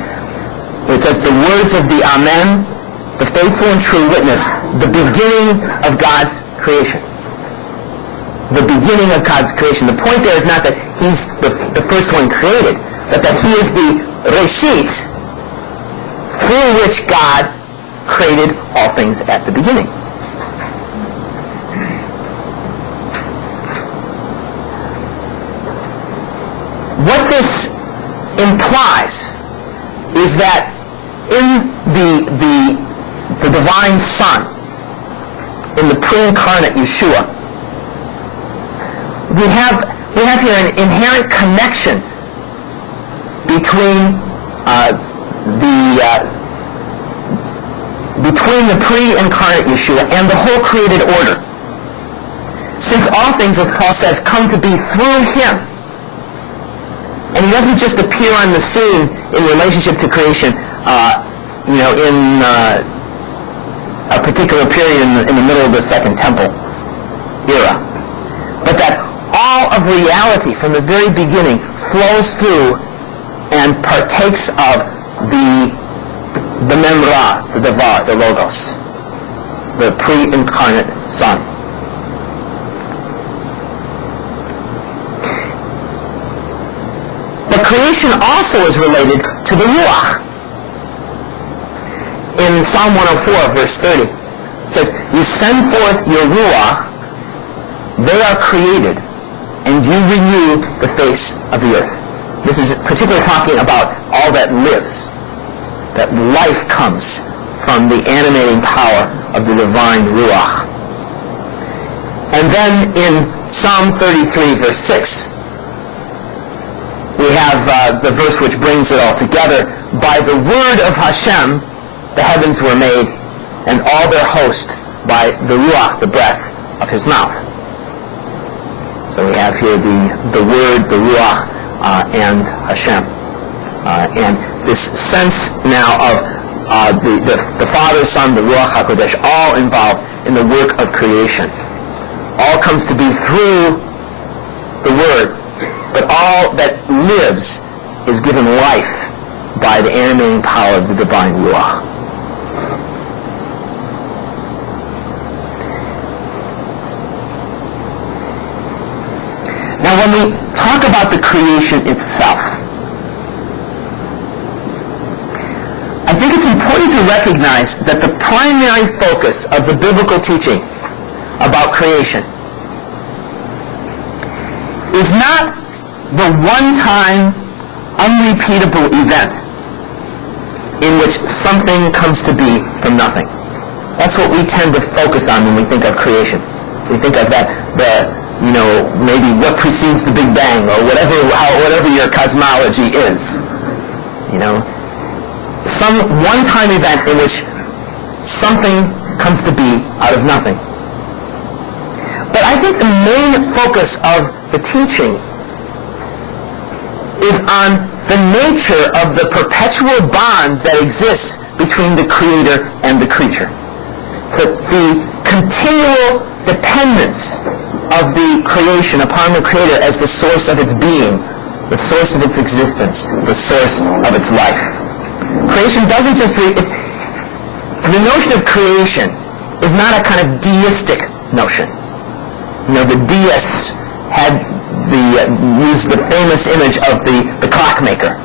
where it says, the words of the Amen, the faithful and true witness, the beginning of God's creation. The beginning of God's creation. The point there is not that he's the first one created, but that he is the Reshit through which God created all things at the beginning. What this implies is that in the divine Son, in the pre-incarnate Yeshua, we have here an inherent connection between the pre-incarnate Yeshua and the whole created order. Since all things, as Paul says, come to be through him, and he doesn't just appear on the scene in relationship to creation, in a particular period in the middle of the Second Temple era, but that all of reality from the very beginning flows through and partakes of the Memra, the Devar, the Logos, the pre-incarnate Son. But creation also is related to the Ruach. In Psalm 104, verse 30, it says, You send forth your Ruach, they are created, and you renew the face of the earth. This is particularly talking about all that lives, that life comes from the animating power of the divine Ruach. And then in Psalm 33, verse 6, we have the verse which brings it all together. By the word of Hashem, the heavens were made, and all their host by the ruach, the breath of his mouth. So we have here the word, the ruach, and Hashem. And this sense now of the Father, Son, the Ruach HaKodesh, all involved in the work of creation. All comes to be through the Word, but all that lives is given life by the animating power of the divine Ruach. Now when we talk about the creation itself, I think it's important to recognize that the primary focus of the biblical teaching about creation is not the one-time, unrepeatable event in which something comes to be from nothing. That's what we tend to focus on when we think of creation. We think of that, maybe what precedes the Big Bang, or whatever your cosmology is. Some one-time event in which something comes to be out of nothing. But I think the main focus of the teaching is on the nature of the perpetual bond that exists between the Creator and the creature. The continual dependence of the creation upon the Creator as the source of its being, the source of its existence, the source of its life. Creation doesn't just the notion of creation is not a kind of deistic notion. The deists had used the famous image of the clockmaker,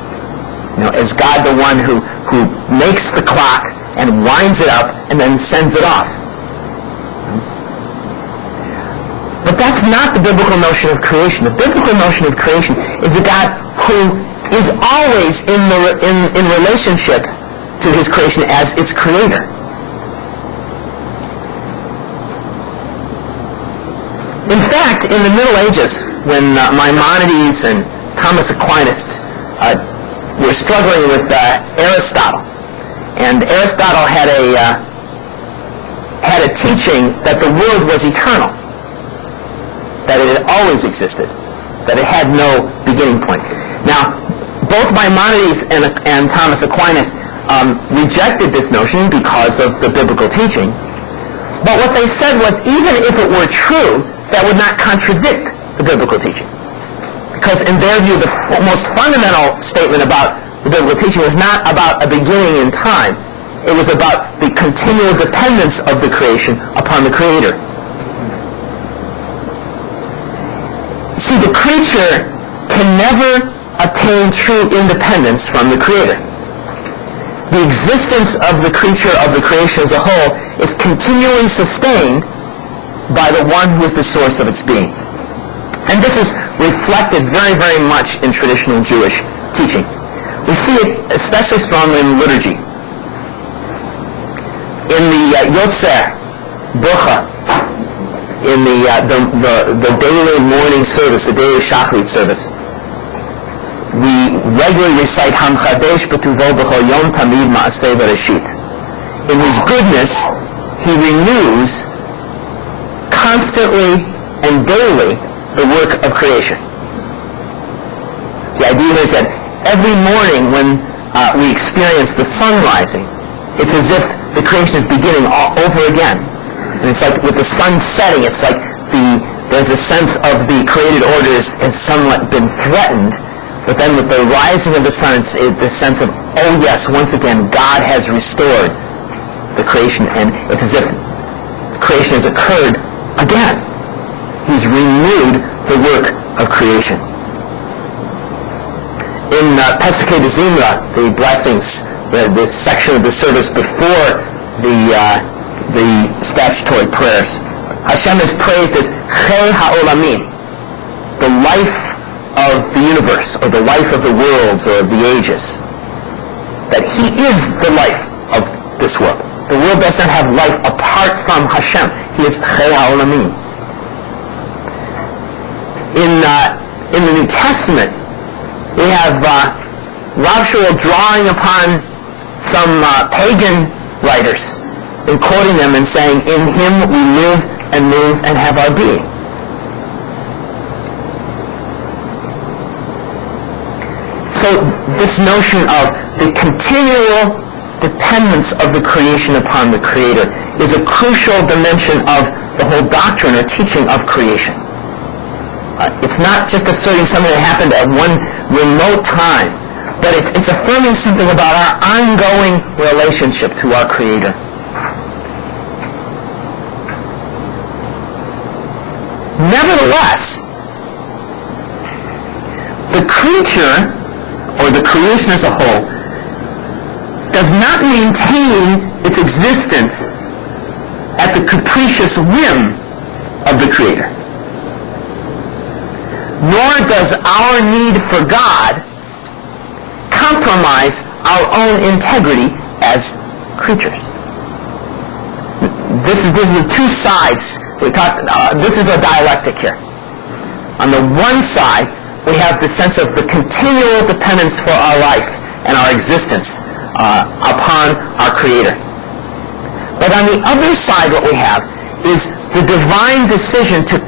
as God the one who makes the clock and winds it up and then sends it off. But that's not the biblical notion of creation. The biblical notion of creation is a God who is always in relationship to his creation as its creator. In fact, in the Middle Ages, when Maimonides and Thomas Aquinas were struggling with Aristotle, and Aristotle had a teaching that the world was eternal, that it had always existed, that it had no beginning point. Now, both Maimonides and Thomas Aquinas rejected this notion because of the biblical teaching. But what they said was, even if it were true, that would not contradict the biblical teaching. Because in their view, the most fundamental statement about the biblical teaching was not about a beginning in time. It was about the continual dependence of the creation upon the Creator. See, the creature can never attain true independence from the Creator. The existence of the creature, of the creation as a whole, is continually sustained by the one who is the source of its being. And this is reflected very, very much in traditional Jewish teaching. We see it especially strongly in liturgy. In the Yotzer, Bracha, in the daily morning service, the daily Shacharit service, we regularly recite Hamchadesh B'tuvo B'chol Yom Tamid Ma'aseh Bereshit. In his goodness, he renews constantly and daily the work of creation. The idea is that every morning when we experience the sun rising, it's as if the creation is beginning all over again. And it's like with the sun setting, it's like there's a sense of the created order has somewhat been threatened. But then with the rising of the sun, it's the sense of, oh yes, once again, God has restored the creation, and it's as if the creation has occurred again. He's renewed the work of creation. In Pesach de Zimra, the blessings, this section of the service before the statutory prayers, Hashem is praised as Chei HaOlamim, the life of the universe, or the life of the worlds, or of the ages. That he is the life of this world. The world does not have life apart from Hashem. He is Chei HaOlamim. In the New Testament, we have Rav Shaul drawing upon some pagan writers in quoting them and saying, "In him we live and move and have our being." So this notion of the continual dependence of the creation upon the Creator is a crucial dimension of the whole doctrine or teaching of creation. It's not just asserting something that happened at one remote time, but it's affirming something about our ongoing relationship to our Creator. Nevertheless, the creature, or the creation as a whole, does not maintain its existence at the capricious whim of the Creator. Nor does our need for God compromise our own integrity as creatures. This is the two sides we talk. This is a dialectic here. On the one side, we have the sense of the continual dependence for our life and our existence upon our Creator. But on the other side, what we have is the divine decision to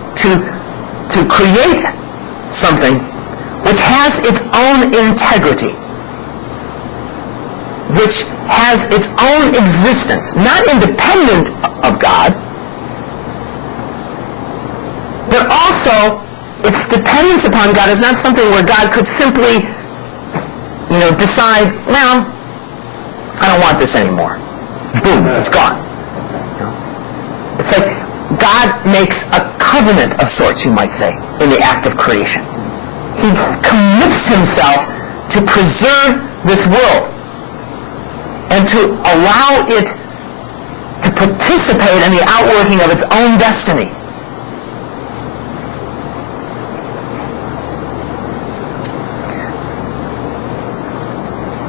create something which has its own integrity, which has its own existence, not independent of God, but also its dependence upon God is not something where God could simply, decide, well, I don't want this anymore. Boom, it's gone. It's like God makes a covenant of sorts, you might say, in the act of creation. He commits himself to preserve this world and to allow it to participate in the outworking of its own destiny.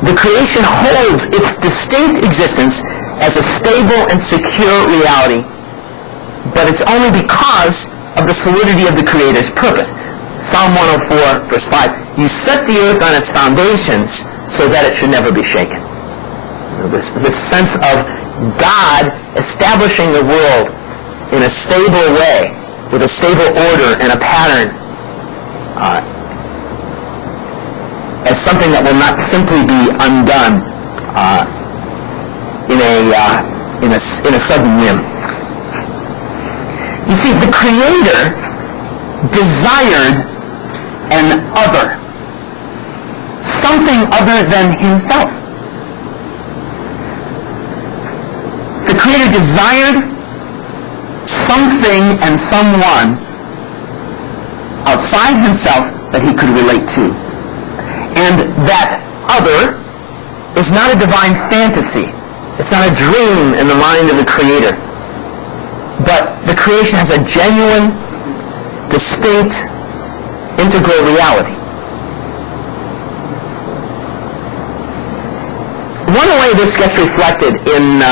The creation holds its distinct existence as a stable and secure reality, but it's only because of the solidity of the Creator's purpose. Psalm 104, verse 5, "You set the earth on its foundations so that it should never be shaken." This sense of God establishing the world in a stable way, with a stable order and a pattern, as something that will not simply be undone in a sudden whim. You see, the Creator desired an other, something other than himself. The Creator desired something and someone outside himself that he could relate to. And that other is not a divine fantasy. It's not a dream in the mind of the Creator. But the creation has a genuine, distinct, integral reality. One way this gets reflected in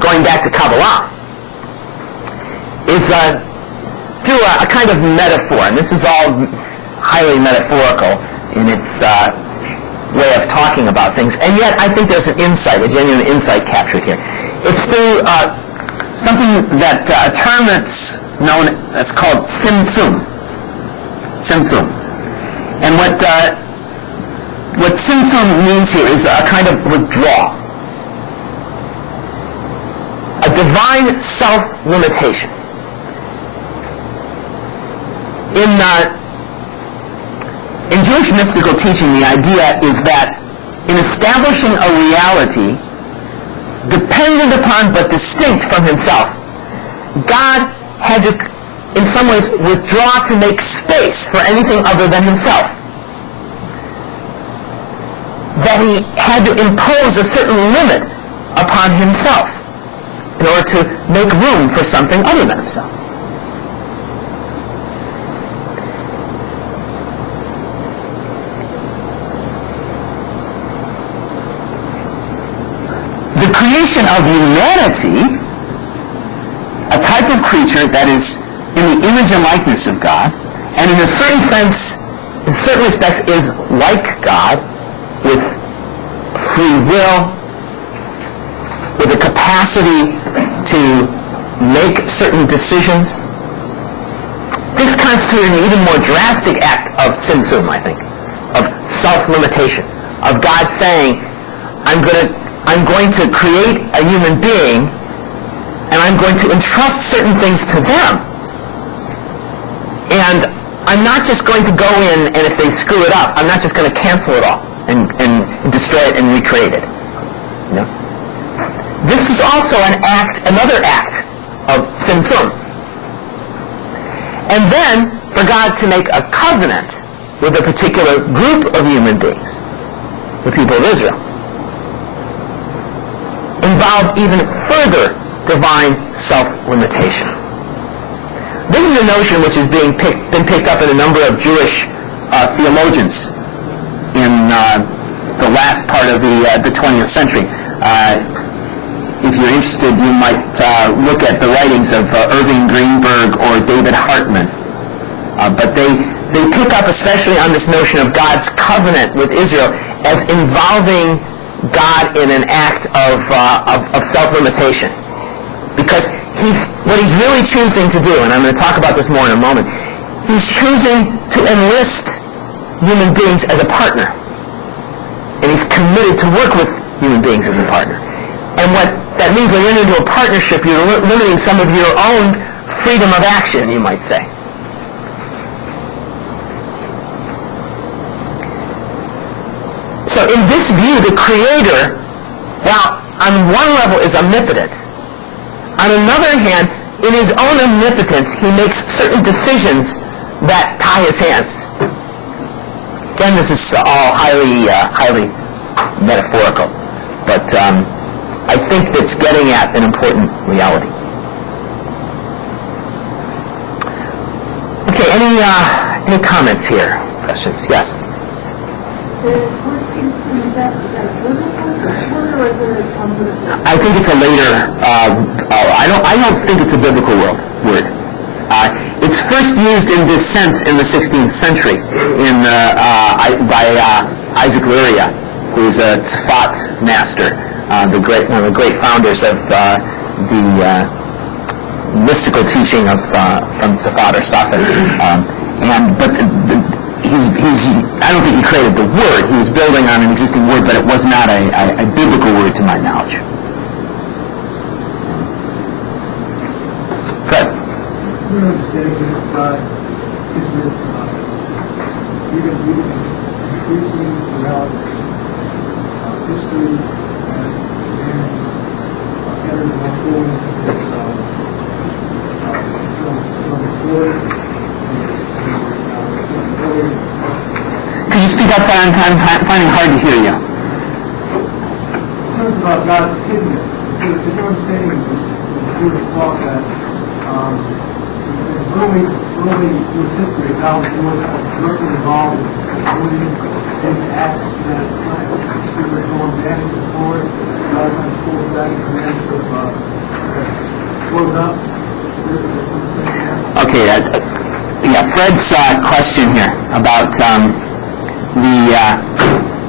going back to Kabbalah is through a kind of metaphor. And this is all highly metaphorical in its way of talking about things, and yet I think there's an insight, a genuine insight captured here. It's through something that a term that's called tzimtzum. Tzimtzum, and what tzimtzum means here is a kind of withdrawal, a divine self-limitation. In Jewish mystical teaching, the idea is that in establishing a reality dependent upon but distinct from himself, God had to, in some ways, withdraw to make space for anything other than himself. That he had to impose a certain limit upon himself in order to make room for something other than himself. The creation of humanity, a type of creature that is in the image and likeness of God, and in a certain sense, in certain respects, is like God, with free will, with a capacity to make certain decisions. This constituted an even more drastic act of tzimtzum, I think, of self-limitation, of God saying, I'm going to create a human being, and I'm going to entrust certain things to them. And I'm not just going to go in, and if they screw it up, I'm not just going to cancel it all and destroy it and recreate it. You know? This is also another act of tzimtzum. And then, for God to make a covenant with a particular group of human beings, the people of Israel, involved even further divine self-limitation. This is a notion which has been picked up in a number of Jewish theologians in the last part of the 20th century. If you're interested, you might look at the writings of Irving Greenberg or David Hartman. But they pick up especially on this notion of God's covenant with Israel as involving God in an act of self-limitation. Because what he's really choosing to do, and I'm going to talk about this more in a moment, he's choosing to enlist human beings as a partner. And he's committed to work with human beings as a partner. And what that means, when you're into a partnership, you're limiting some of your own freedom of action, you might say. So in this view, the Creator, while on one level is omnipotent, on another hand, in his own omnipotence, he makes certain decisions that tie his hands. Again, this is all highly metaphorical, but I think that's getting at an important reality. Okay, any comments here? Questions? Yes? I think it's a later. I don't think it's a biblical word. It's first used in this sense in the 16th century by Isaac Luria, who is a Tzfat master, one of the great founders of the mystical teaching of from Tzfat or Safed. I don't think he created the word. He was building on an existing word, but it was not a biblical word to my knowledge. Good. Your understanding of God is this even increasing throughout history and entered the whole Can you speak up? I'm finding it hard to hear you. In terms about God's hiddenness, is your understanding of the sort of thought that early in his history, God was more directly involved in acts than his times. He was going back and forth, God kind of pulled back and commands of close up. Okay, Fred's question here about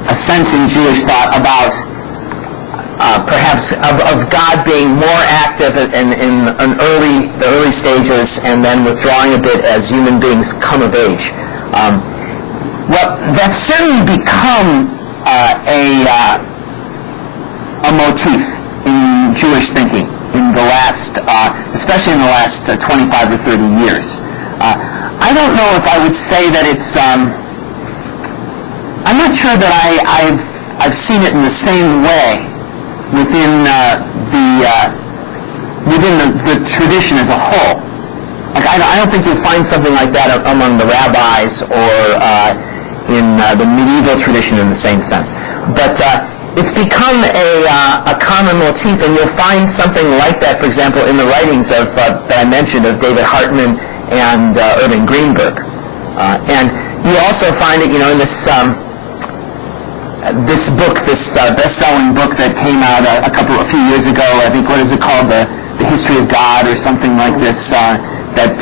a sense in Jewish thought about perhaps of God being more active in the early stages and then withdrawing a bit as human beings come of age. Well, that's certainly become a motif in Jewish thinking in the last, especially in the last 25 or 30 years. I don't know if I would say that it's. I'm not sure that I've seen it in the same way within the tradition as a whole. Like I don't think you'll find something like that among the rabbis or in the medieval tradition in the same sense. But it's become a common motif, and you'll find something like that, for example, in the writings of that I mentioned of David Hartman and Irving Greenberg. And you also find it, in this book, this best-selling book that came out a few years ago. I think, what is it called, the History of God or something like this, that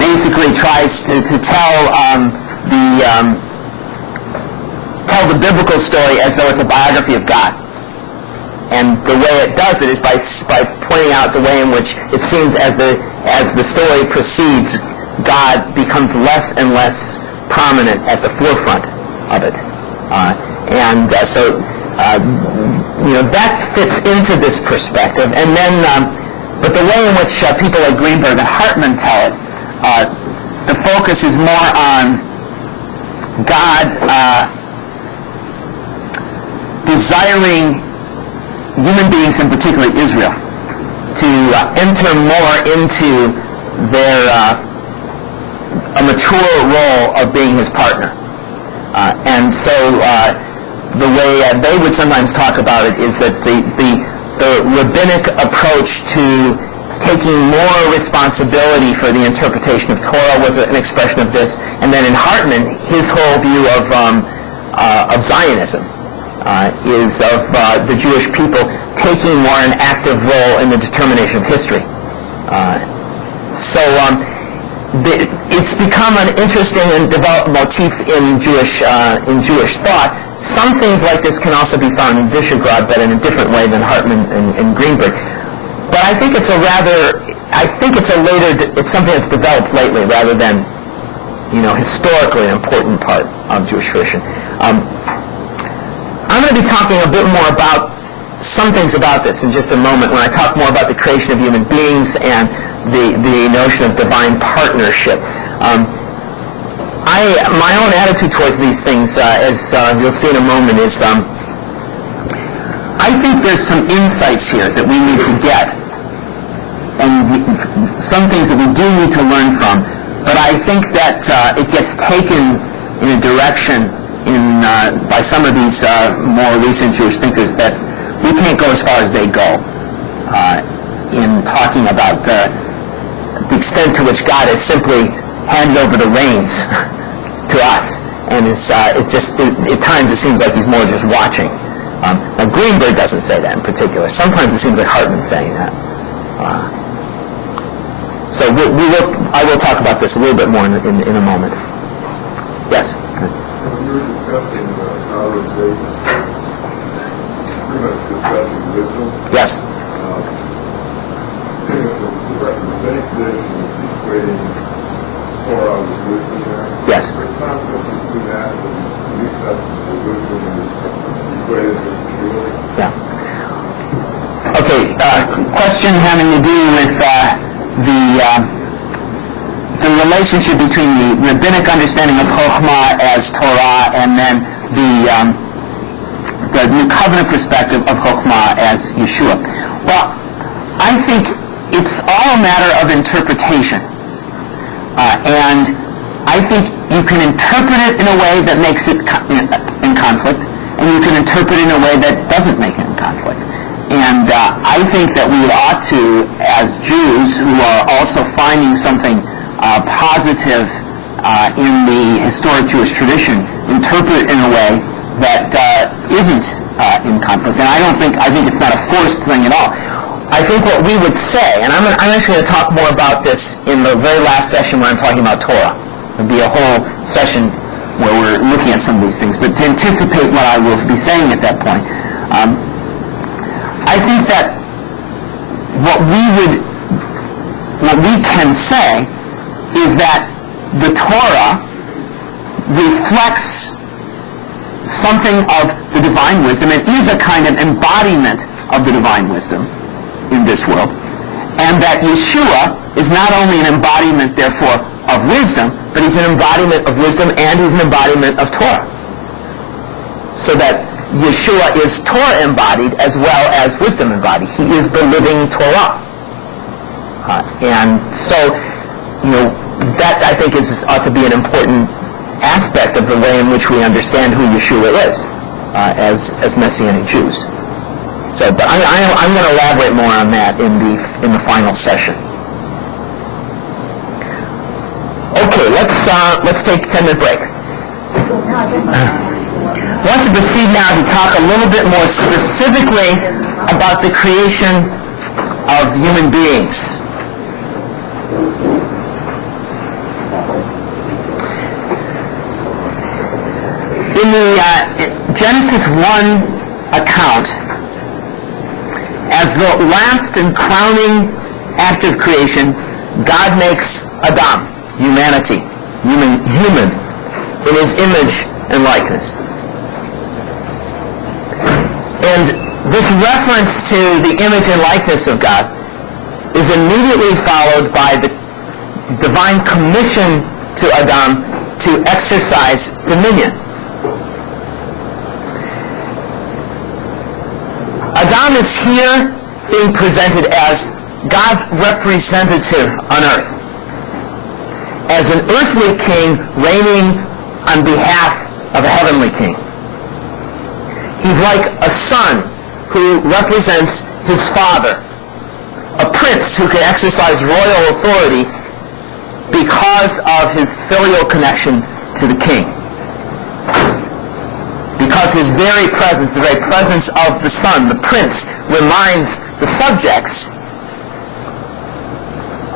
basically tries to tell the biblical story as though it's a biography of God. And the way it does it is by pointing out the way in which it seems as the story proceeds, God becomes less and less prominent at the forefront of it. That fits into this perspective. And then, but the way in which people like Greenberg and Hartman tell it, the focus is more on God desiring human beings, in particular Israel, to enter more into their a mature role of being his partner. And so the way they would sometimes talk about it is that the rabbinic approach to taking more responsibility for the interpretation of Torah was an expression of this. And then in Hartman, his whole view of Zionism is of the Jewish people taking more an active role in the determination of history. It's become an interesting and developed motif in Jewish thought. Some things like this can also be found in Visegrad, but in a different way than Hartman and Greenberg. But I think it's something that's developed lately rather than, historically an important part of Jewish tradition. I'm going to be talking a bit more about some things about this in just a moment when I talk more about the creation of human beings and the notion of divine partnership. My own attitude towards these things, as you'll see in a moment, is I think there's some insights here that we need to get, and some things that we do need to learn from. But I think that it gets taken in a direction by some of these more recent Jewish thinkers that we can't go as far as they go in talking about the extent to which God has simply handed over the reins to us, and at times it seems like he's more just watching. Now Greenberg doesn't say that in particular. Sometimes it seems like Hartman's saying that. So I will talk about this a little bit more in a moment. Yes? When you were discussing knowledge, pretty much discussing wisdom. Yes. The rabbinic tradition is equating Torah with wisdom there. Yes. There's conflict between that and the New Testament, the wisdom is equated with purity. Yeah. Okay. Question having to do with the relationship between the rabbinic understanding of Chokhmah as Torah and then the New Covenant perspective of Chokhmah as Yeshua. Well, I think it's all a matter of interpretation. And I think you can interpret it in a way that makes it in conflict, and you can interpret it in a way that doesn't make it in conflict. And I think that we ought to, as Jews who are also finding something positive in the historic Jewish tradition, interpret it in a way that isn't in conflict. And I think it's not a forced thing at all. I think what we would say, and I'm actually going to talk more about this in the very last session when I'm talking about Torah. There'll be a whole session where we're looking at some of these things. But to anticipate what I will be saying at that point, I think that what we can say is that the Torah reflects something of the divine wisdom. It is a kind of embodiment of the divine wisdom in this world. And that Yeshua is not only an embodiment, therefore, of wisdom, but he's an embodiment of wisdom and he's an embodiment of Torah. So that Yeshua is Torah embodied as well as wisdom embodied. He is the living Torah. And so, that I think ought to be an important aspect of the way in which we understand who Yeshua is as Messianic Jews. So, but I'm going to elaborate more on that in the final session. Okay, let's take a 10-minute break. I want to proceed now to talk a little bit more specifically about the creation of human beings. In the Genesis 1 account, As the last and crowning act of creation, God makes Adam, humanity, human, in his image and likeness. And this reference to the image and likeness of God is immediately followed by the divine commission to Adam to exercise dominion. Adam is here being presented as God's representative on earth, as an earthly king reigning on behalf of a heavenly king. He's like a son who represents his father, a prince who can exercise royal authority because of his filial connection to the king. Because his very presence, the very presence of the son, the prince, reminds the subjects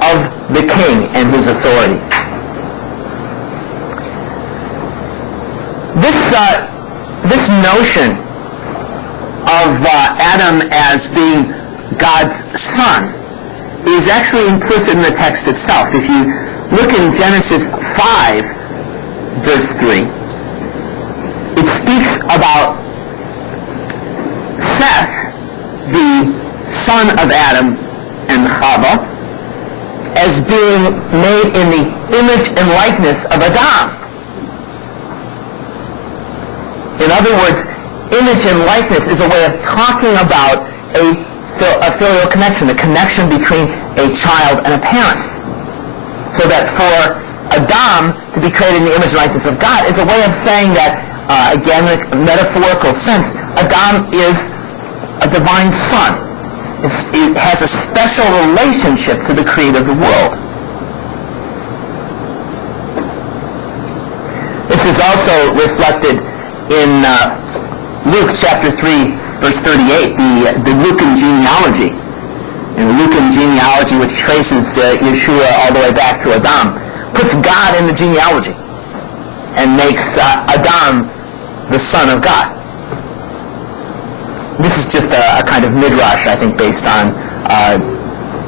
of the king and his authority. This notion of Adam as being God's son is actually implicit in the text itself. If you look in Genesis 5, verse 3, it speaks about Seth, the son of Adam and Chava, as being made in the image and likeness of Adam. In other words, image and likeness is a way of talking about a filial connection, the connection between a child and a parent. So that for Adam to be created in the image and likeness of God is a way of saying that, again, in a metaphorical sense, Adam is a divine son. It has a special relationship to the creator of the world. This is also reflected in Luke chapter 3, verse 38, the Lucan genealogy. And the Lucan genealogy, which traces Yeshua all the way back to Adam, puts God in the genealogy and makes Adam the son of God. This is just a kind of midrash, I think, based on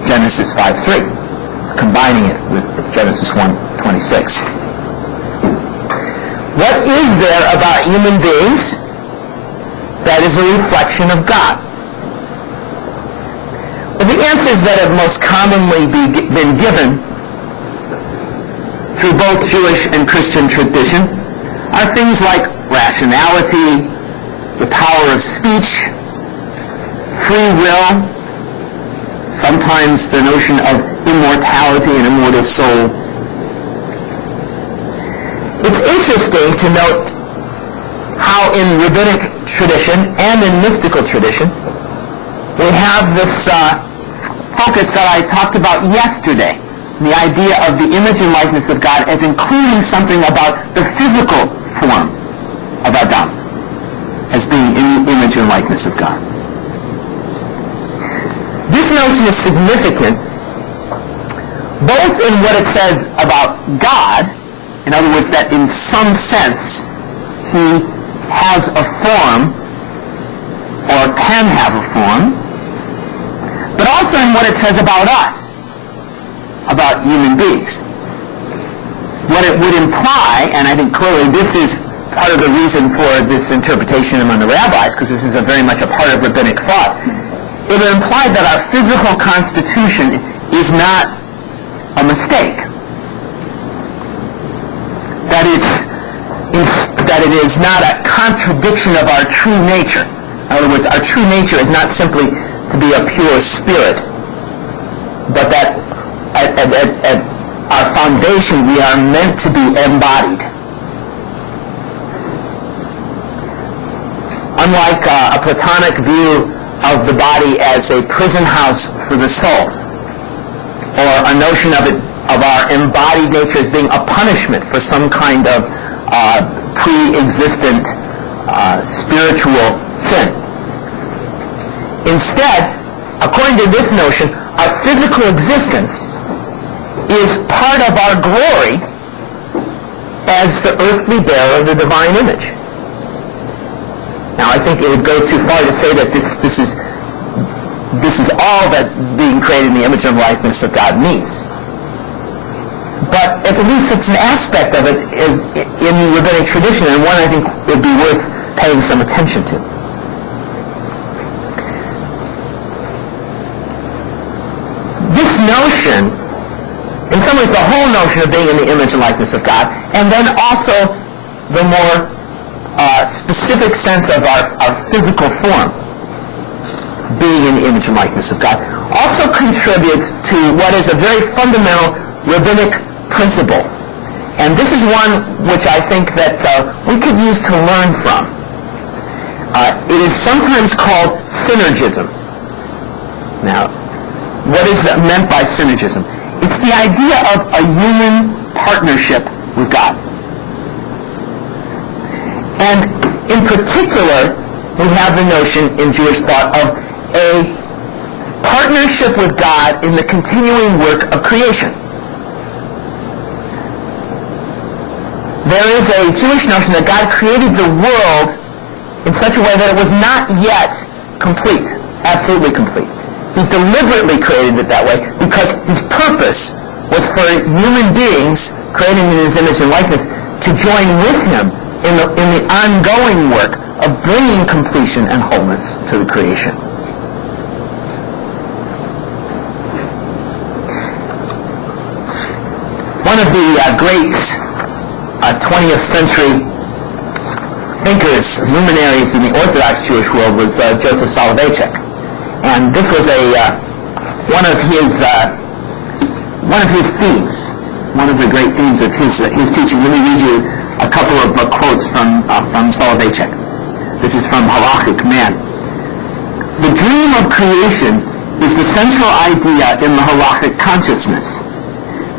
Genesis 5:3, combining it with Genesis 1:26. What is there about human beings that is a reflection of God? Well, the answers that have most commonly been given through both Jewish and Christian tradition are things like rationality, the power of speech, free will, sometimes the notion of immortality and immortal soul. It's interesting to note how in rabbinic tradition and in mystical tradition we have this focus that I talked about yesterday, the idea of the image and likeness of God as including something about the physical form of Adam as being in the image and likeness of God. This notion is significant both in what it says about God, in other words, that in some sense he has a form or can have a form, but also in what it says about us, about human beings. What it would imply, and I think clearly this is part of the reason for this interpretation among the rabbis, because this is very much a part of rabbinic thought, it would imply that our physical constitution is not a mistake. That it is not a contradiction of our true nature. In other words, our true nature is not simply to be a pure spirit, but that at our foundation we are meant to be embodied. Unlike a Platonic view of the body as a prison house for the soul, or a notion of our embodied nature as being a punishment for some kind of pre-existent spiritual sin. Instead, according to this notion, our physical existence is part of our glory as the earthly bearer of the divine image. Now, I think it would go too far to say that this is this is all that being created in the image and likeness of God means. But at least it's an aspect of it is in the rabbinic tradition, and one I think would be worth paying some attention to. This notion, in some ways the whole notion of being in the image and likeness of God, and then also the more specific sense of our physical form, being in the image and likeness of God, also contributes to what is a very fundamental rabbinic principle. And this is one which I think that we could use to learn from. It is sometimes called synergism. Now, what is meant by synergism? It's the idea of a human partnership with God. And in particular, we have the notion in Jewish thought of a partnership with God in the continuing work of creation. There is a Jewish notion that God created the world in such a way that it was not yet complete, absolutely complete. He deliberately created it that way because his purpose was for human beings, created in his image and likeness, to join with him in the ongoing work of bringing completion and wholeness to the creation. One of the great 20th century thinkers, luminaries in the Orthodox Jewish world was Joseph Soloveitchik. And this was one of his themes, one of the great themes of his teaching. Let me read you a couple of quotes from Soloveitchik. This is from Halachic Man. The dream of creation is the central idea in the halachic consciousness.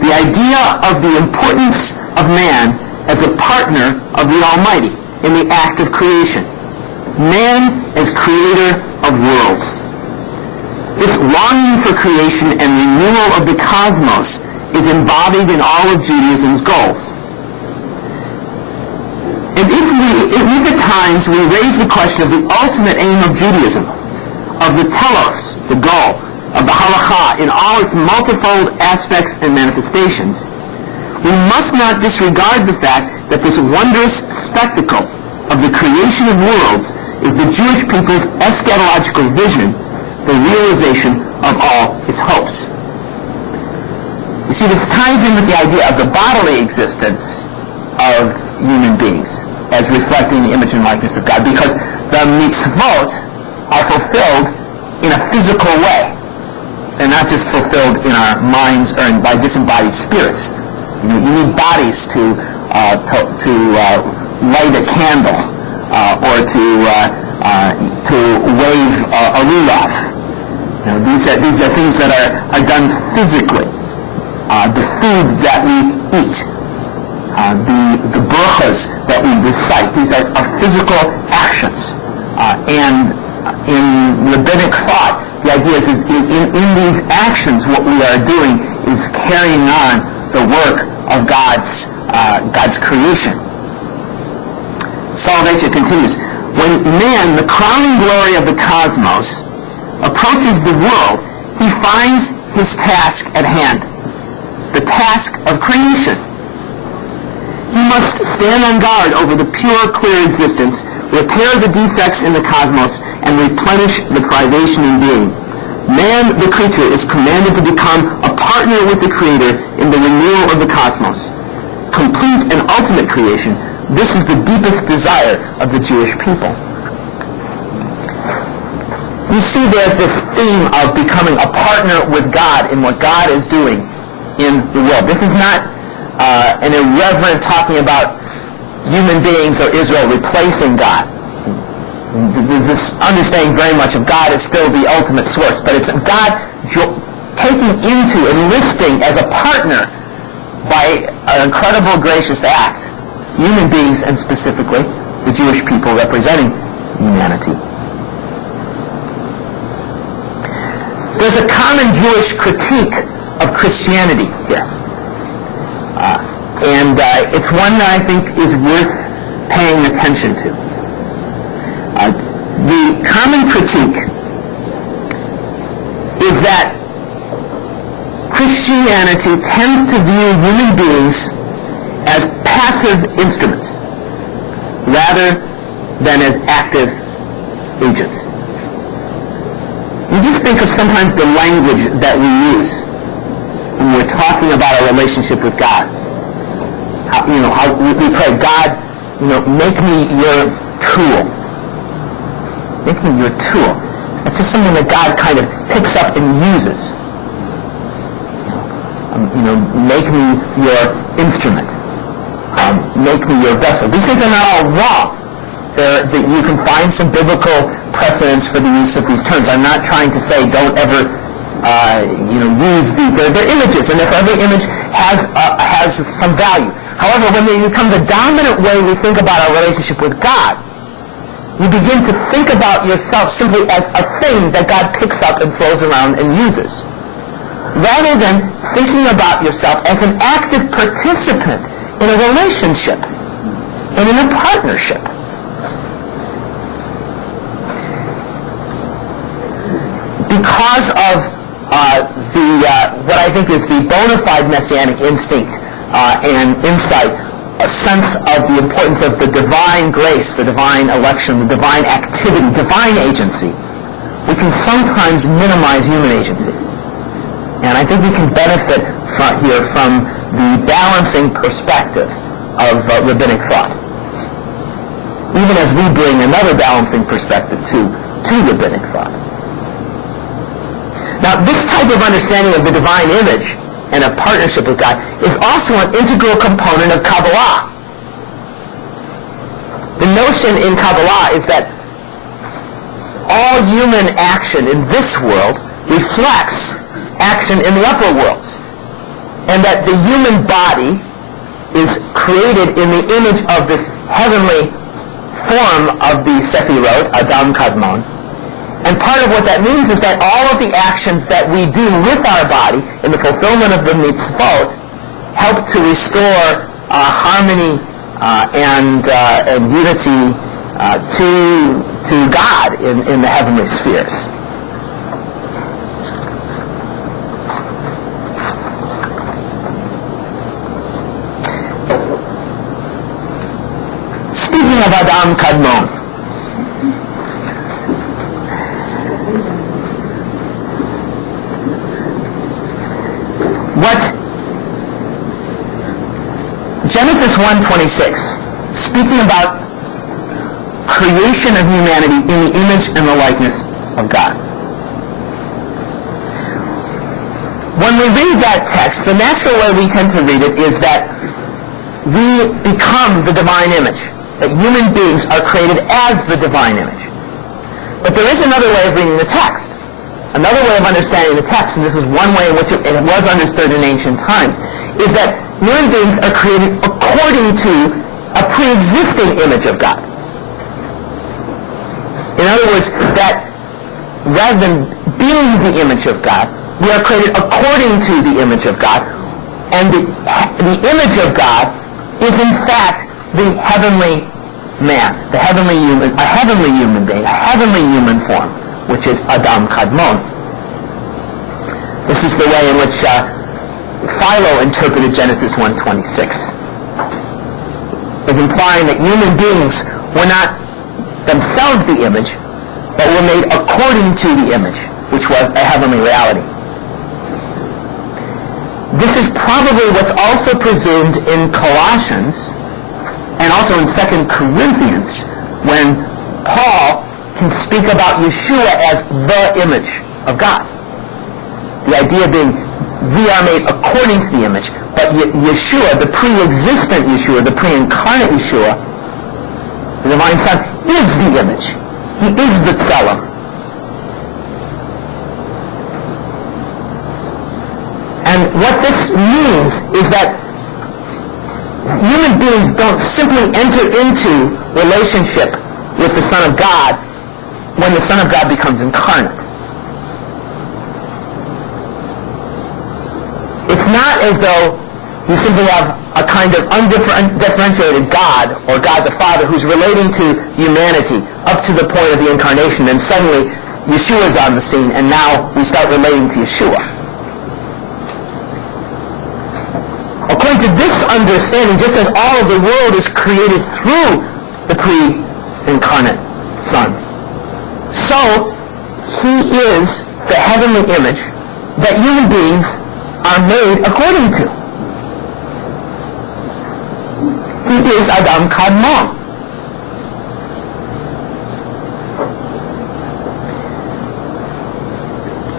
The idea of the importance of man as a partner of the Almighty in the act of creation. Man as creator of worlds. This longing for creation and renewal of the cosmos is embodied in all of Judaism's goals. And if at times we raise the question of the ultimate aim of Judaism, of the telos, the goal, of the halakha in all its multifold aspects and manifestations, we must not disregard the fact that this wondrous spectacle of the creation of worlds is the Jewish people's eschatological vision, the realization of all its hopes. You see, this ties in with the idea of the bodily existence of human beings as reflecting the image and likeness of God, because the mitzvot are fulfilled in a physical way. They're not just fulfilled in our minds or by disembodied spirits. You need bodies to light a candle or to wave a lulav. These are things that are done physically. The food that we eat, the brachas that we recite, these are physical actions. And in rabbinic thought, the idea is in these actions, what we are doing is carrying on the work of God's creation. Soloveitchik continues, when man, the crowning glory of the cosmos, approaches the world, he finds his task at hand, the task of creation. He must stand on guard over the pure, clear existence, repair the defects in the cosmos, and replenish the privation in being. Man, the creature, is commanded to become a partner with the Creator in the renewal of the cosmos. Complete and ultimate creation, this is the deepest desire of the Jewish people. You see there this theme of becoming a partner with God in what God is doing in the world. This is not an irreverent talking about human beings or Israel replacing God. There's this understanding very much of God as still the ultimate source, but it's God taking into, enlisting as a partner by an incredible gracious act, human beings and specifically the Jewish people representing humanity. There's a common Jewish critique of Christianity here. And it's one that I think is worth paying attention to. The common critique is that Christianity tends to view human beings as passive instruments rather than as active agents. You just think of sometimes the language that we use when we're talking about our relationship with God. How we pray, God, make me your tool. Make me your tool. It's just something that God kind of picks up and uses. Make me your instrument. Make me your vessel. These things are not all wrong. You can find some biblical precedents for the use of these terms. I'm not trying to say don't ever use they're images, and if every image has some value. However, when they become the dominant way we think about our relationship with God, you begin to think about yourself simply as a thing that God picks up and throws around and uses, rather than thinking about yourself as an active participant in a relationship and in a partnership. Because of what I think is the bona fide Messianic instinct and insight, a sense of the importance of the divine grace, the divine election, the divine activity, divine agency, we can sometimes minimize human agency. And I think we can benefit from the balancing perspective of rabbinic thought, even as we bring another balancing perspective to rabbinic thought. Now, this type of understanding of the divine image and of partnership with God is also an integral component of Kabbalah. The notion in Kabbalah is that all human action in this world reflects action in the upper worlds, and that the human body is created in the image of this heavenly form of the Sephirot, Adam Kadmon. And part of what that means is that all of the actions that we do with our body in the fulfillment of the mitzvot help to restore harmony and unity to God in the heavenly spheres. Speaking of Adam Kadmon, what Genesis 1:26, speaking about creation of humanity in the image and the likeness of God. When we read that text, the natural way we tend to read it is that we become the divine image, that human beings are created as the divine image. But there is another way of reading the text. Another way of understanding the text, and this is one way in which it was understood in ancient times, is that human beings are created according to a pre-existing image of God. In other words, that rather than being the image of God, we are created according to the image of God, and the image of God is in fact the heavenly man, a heavenly human being, a heavenly human form, which is Adam Kadmon. This is the way in which Philo interpreted Genesis 1:26, as implying that human beings were not themselves the image, but were made according to the image, which was a heavenly reality. This is probably what's also presumed in Colossians and also in 2 Corinthians, when Paul can speak about Yeshua as the image of God. The idea being, we are made according to the image, but Yeshua, the pre-existent Yeshua, the pre-incarnate Yeshua, the divine Son, is the image. He is the Tzelem. And what this means is that human beings don't simply enter into relationship with the Son of God when the Son of God becomes incarnate. It's not as though you simply have a kind of undifferentiated God, or God the Father, who's relating to humanity up to the point of the incarnation, and suddenly Yeshua's on the scene, and now we start relating to Yeshua. According to this understanding, just as all of the world is created through the pre-incarnate Son, so he is the heavenly image that human beings are made according to. He is Adam Kadmon.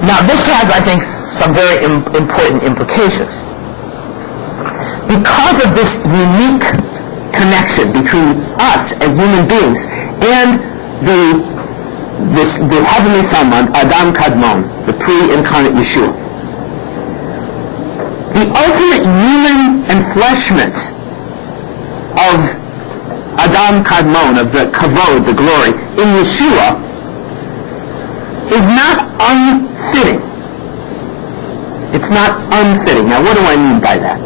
Now this has, I think, some very important implications. Because of this unique connection between us as human beings and the heavenly Son, Adam Kadmon, the pre-incarnate Yeshua, the ultimate human enfleshment of Adam Kadmon, of the kavod, the glory, in Yeshua, is not unfitting. It's not unfitting. Now, what do I mean by that?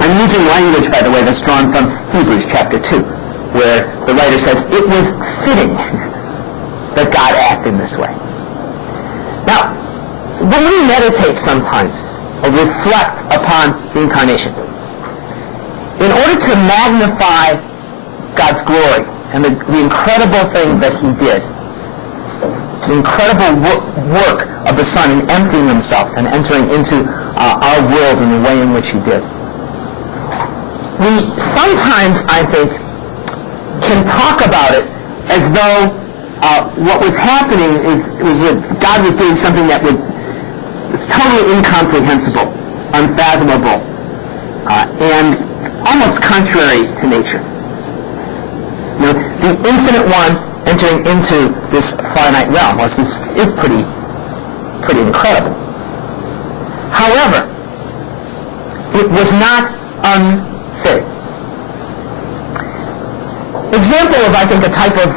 I'm using language, by the way, that's drawn from Hebrews chapter 2, where the writer says, it was fitting that God acted this way. Now, when we meditate sometimes, or reflect upon the incarnation, in order to magnify God's glory and the incredible thing that he did, the incredible work of the Son in emptying himself and entering into our world in the way in which he did, we sometimes, I think, can talk about it as though what was happening was that God was doing something that was totally incomprehensible, unfathomable, and almost contrary to nature. You know, the infinite one entering into this finite realm is pretty incredible. However, it was not unfitting. Example of, I think, a type of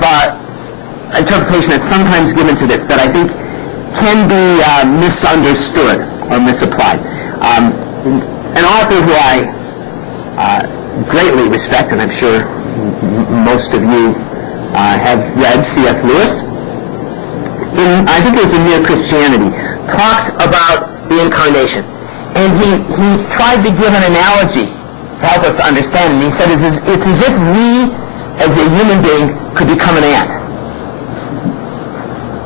interpretation that's sometimes given to this that I think can be misunderstood or misapplied. An author who I greatly respect, and I'm sure most of you have read, C.S. Lewis, I think it was in Mere Christianity, talks about the incarnation. And he tried to give an analogy to help us to understand. And he said, it's as if we, as a human being, could become an ant.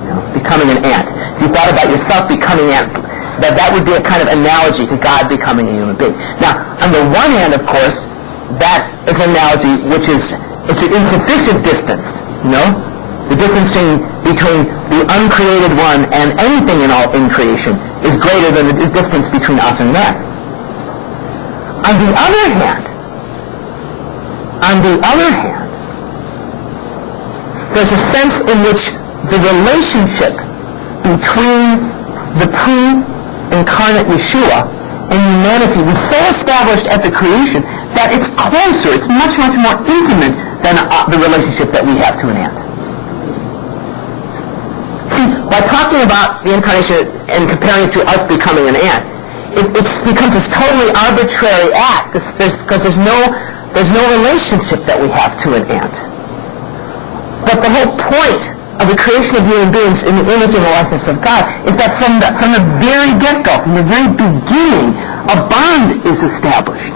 You know, becoming an ant. If you thought about yourself becoming an ant, that would be a kind of analogy to God becoming a human being. Now, on the one hand, of course, that is an analogy which is, it's an insufficient distance, you know? The distance between the uncreated one and anything in creation is greater than the distance between us and that. On the other hand, there's a sense in which the relationship between the pre-incarnate Yeshua and humanity was so established at the creation that it's closer, it's much, much more intimate than the relationship that we have to an ant. See, by talking about the incarnation and comparing it to us becoming an ant, it becomes this totally arbitrary act because there's no relationship that we have to an ant. But the whole point of the creation of human beings in the image and the likeness of God is that from the very get-go, from the very beginning, a bond is established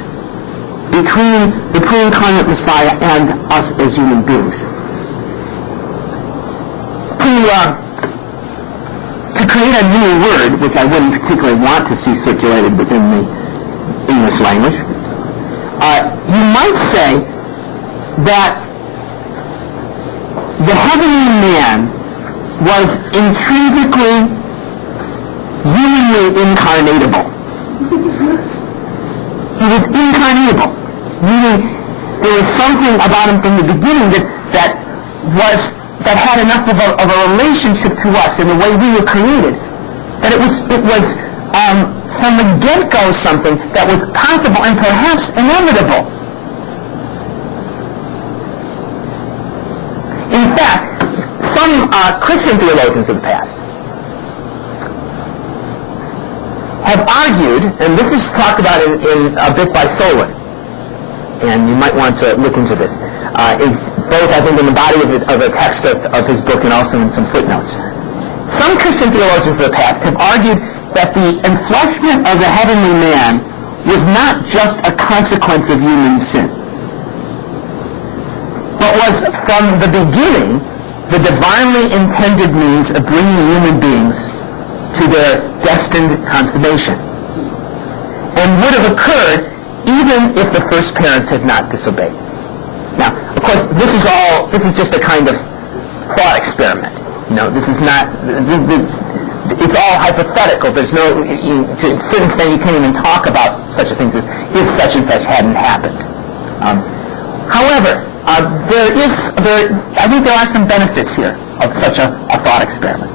between the pre-incarnate Messiah and us as human beings. To create a new word, which I wouldn't particularly want to see circulated within the English language, you might say that the heavenly man was intrinsically humanly incarnatable. He was incarnatable, meaning there was something about him from the beginning that had enough of a relationship to us in the way we were created, that it was from the get-go something that was possible and perhaps inevitable. In fact, some Christian theologians of the past have argued, and this is talked about in a bit by Solon, and you might want to look into this, both I think in the body of a text of his book and also in some footnotes, Some Christian theologians of the past have argued that the enfleshment of the heavenly man was not just a consequence of human sin, but was from the beginning the divinely intended means of bringing human beings to their destined consummation, and would have occurred even if the first parents had not disobeyed. Now, of course, this is just a kind of thought experiment. This is not, it's all hypothetical. There's no, to a certain extent, you can't even talk about such things as if such and such hadn't happened. However, I think there are some benefits here of such a thought experiment.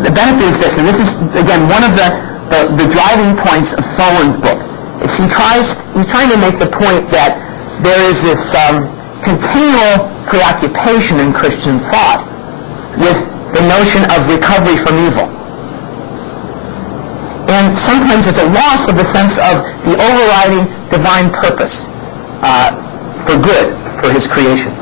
The benefit is this, and this is, again, one of the driving points of Solon's book. He's trying to make the point that there is this continual preoccupation in Christian thought with the notion of recovery from evil. And sometimes there's a loss of the sense of the overriding divine purpose for good, for his creation.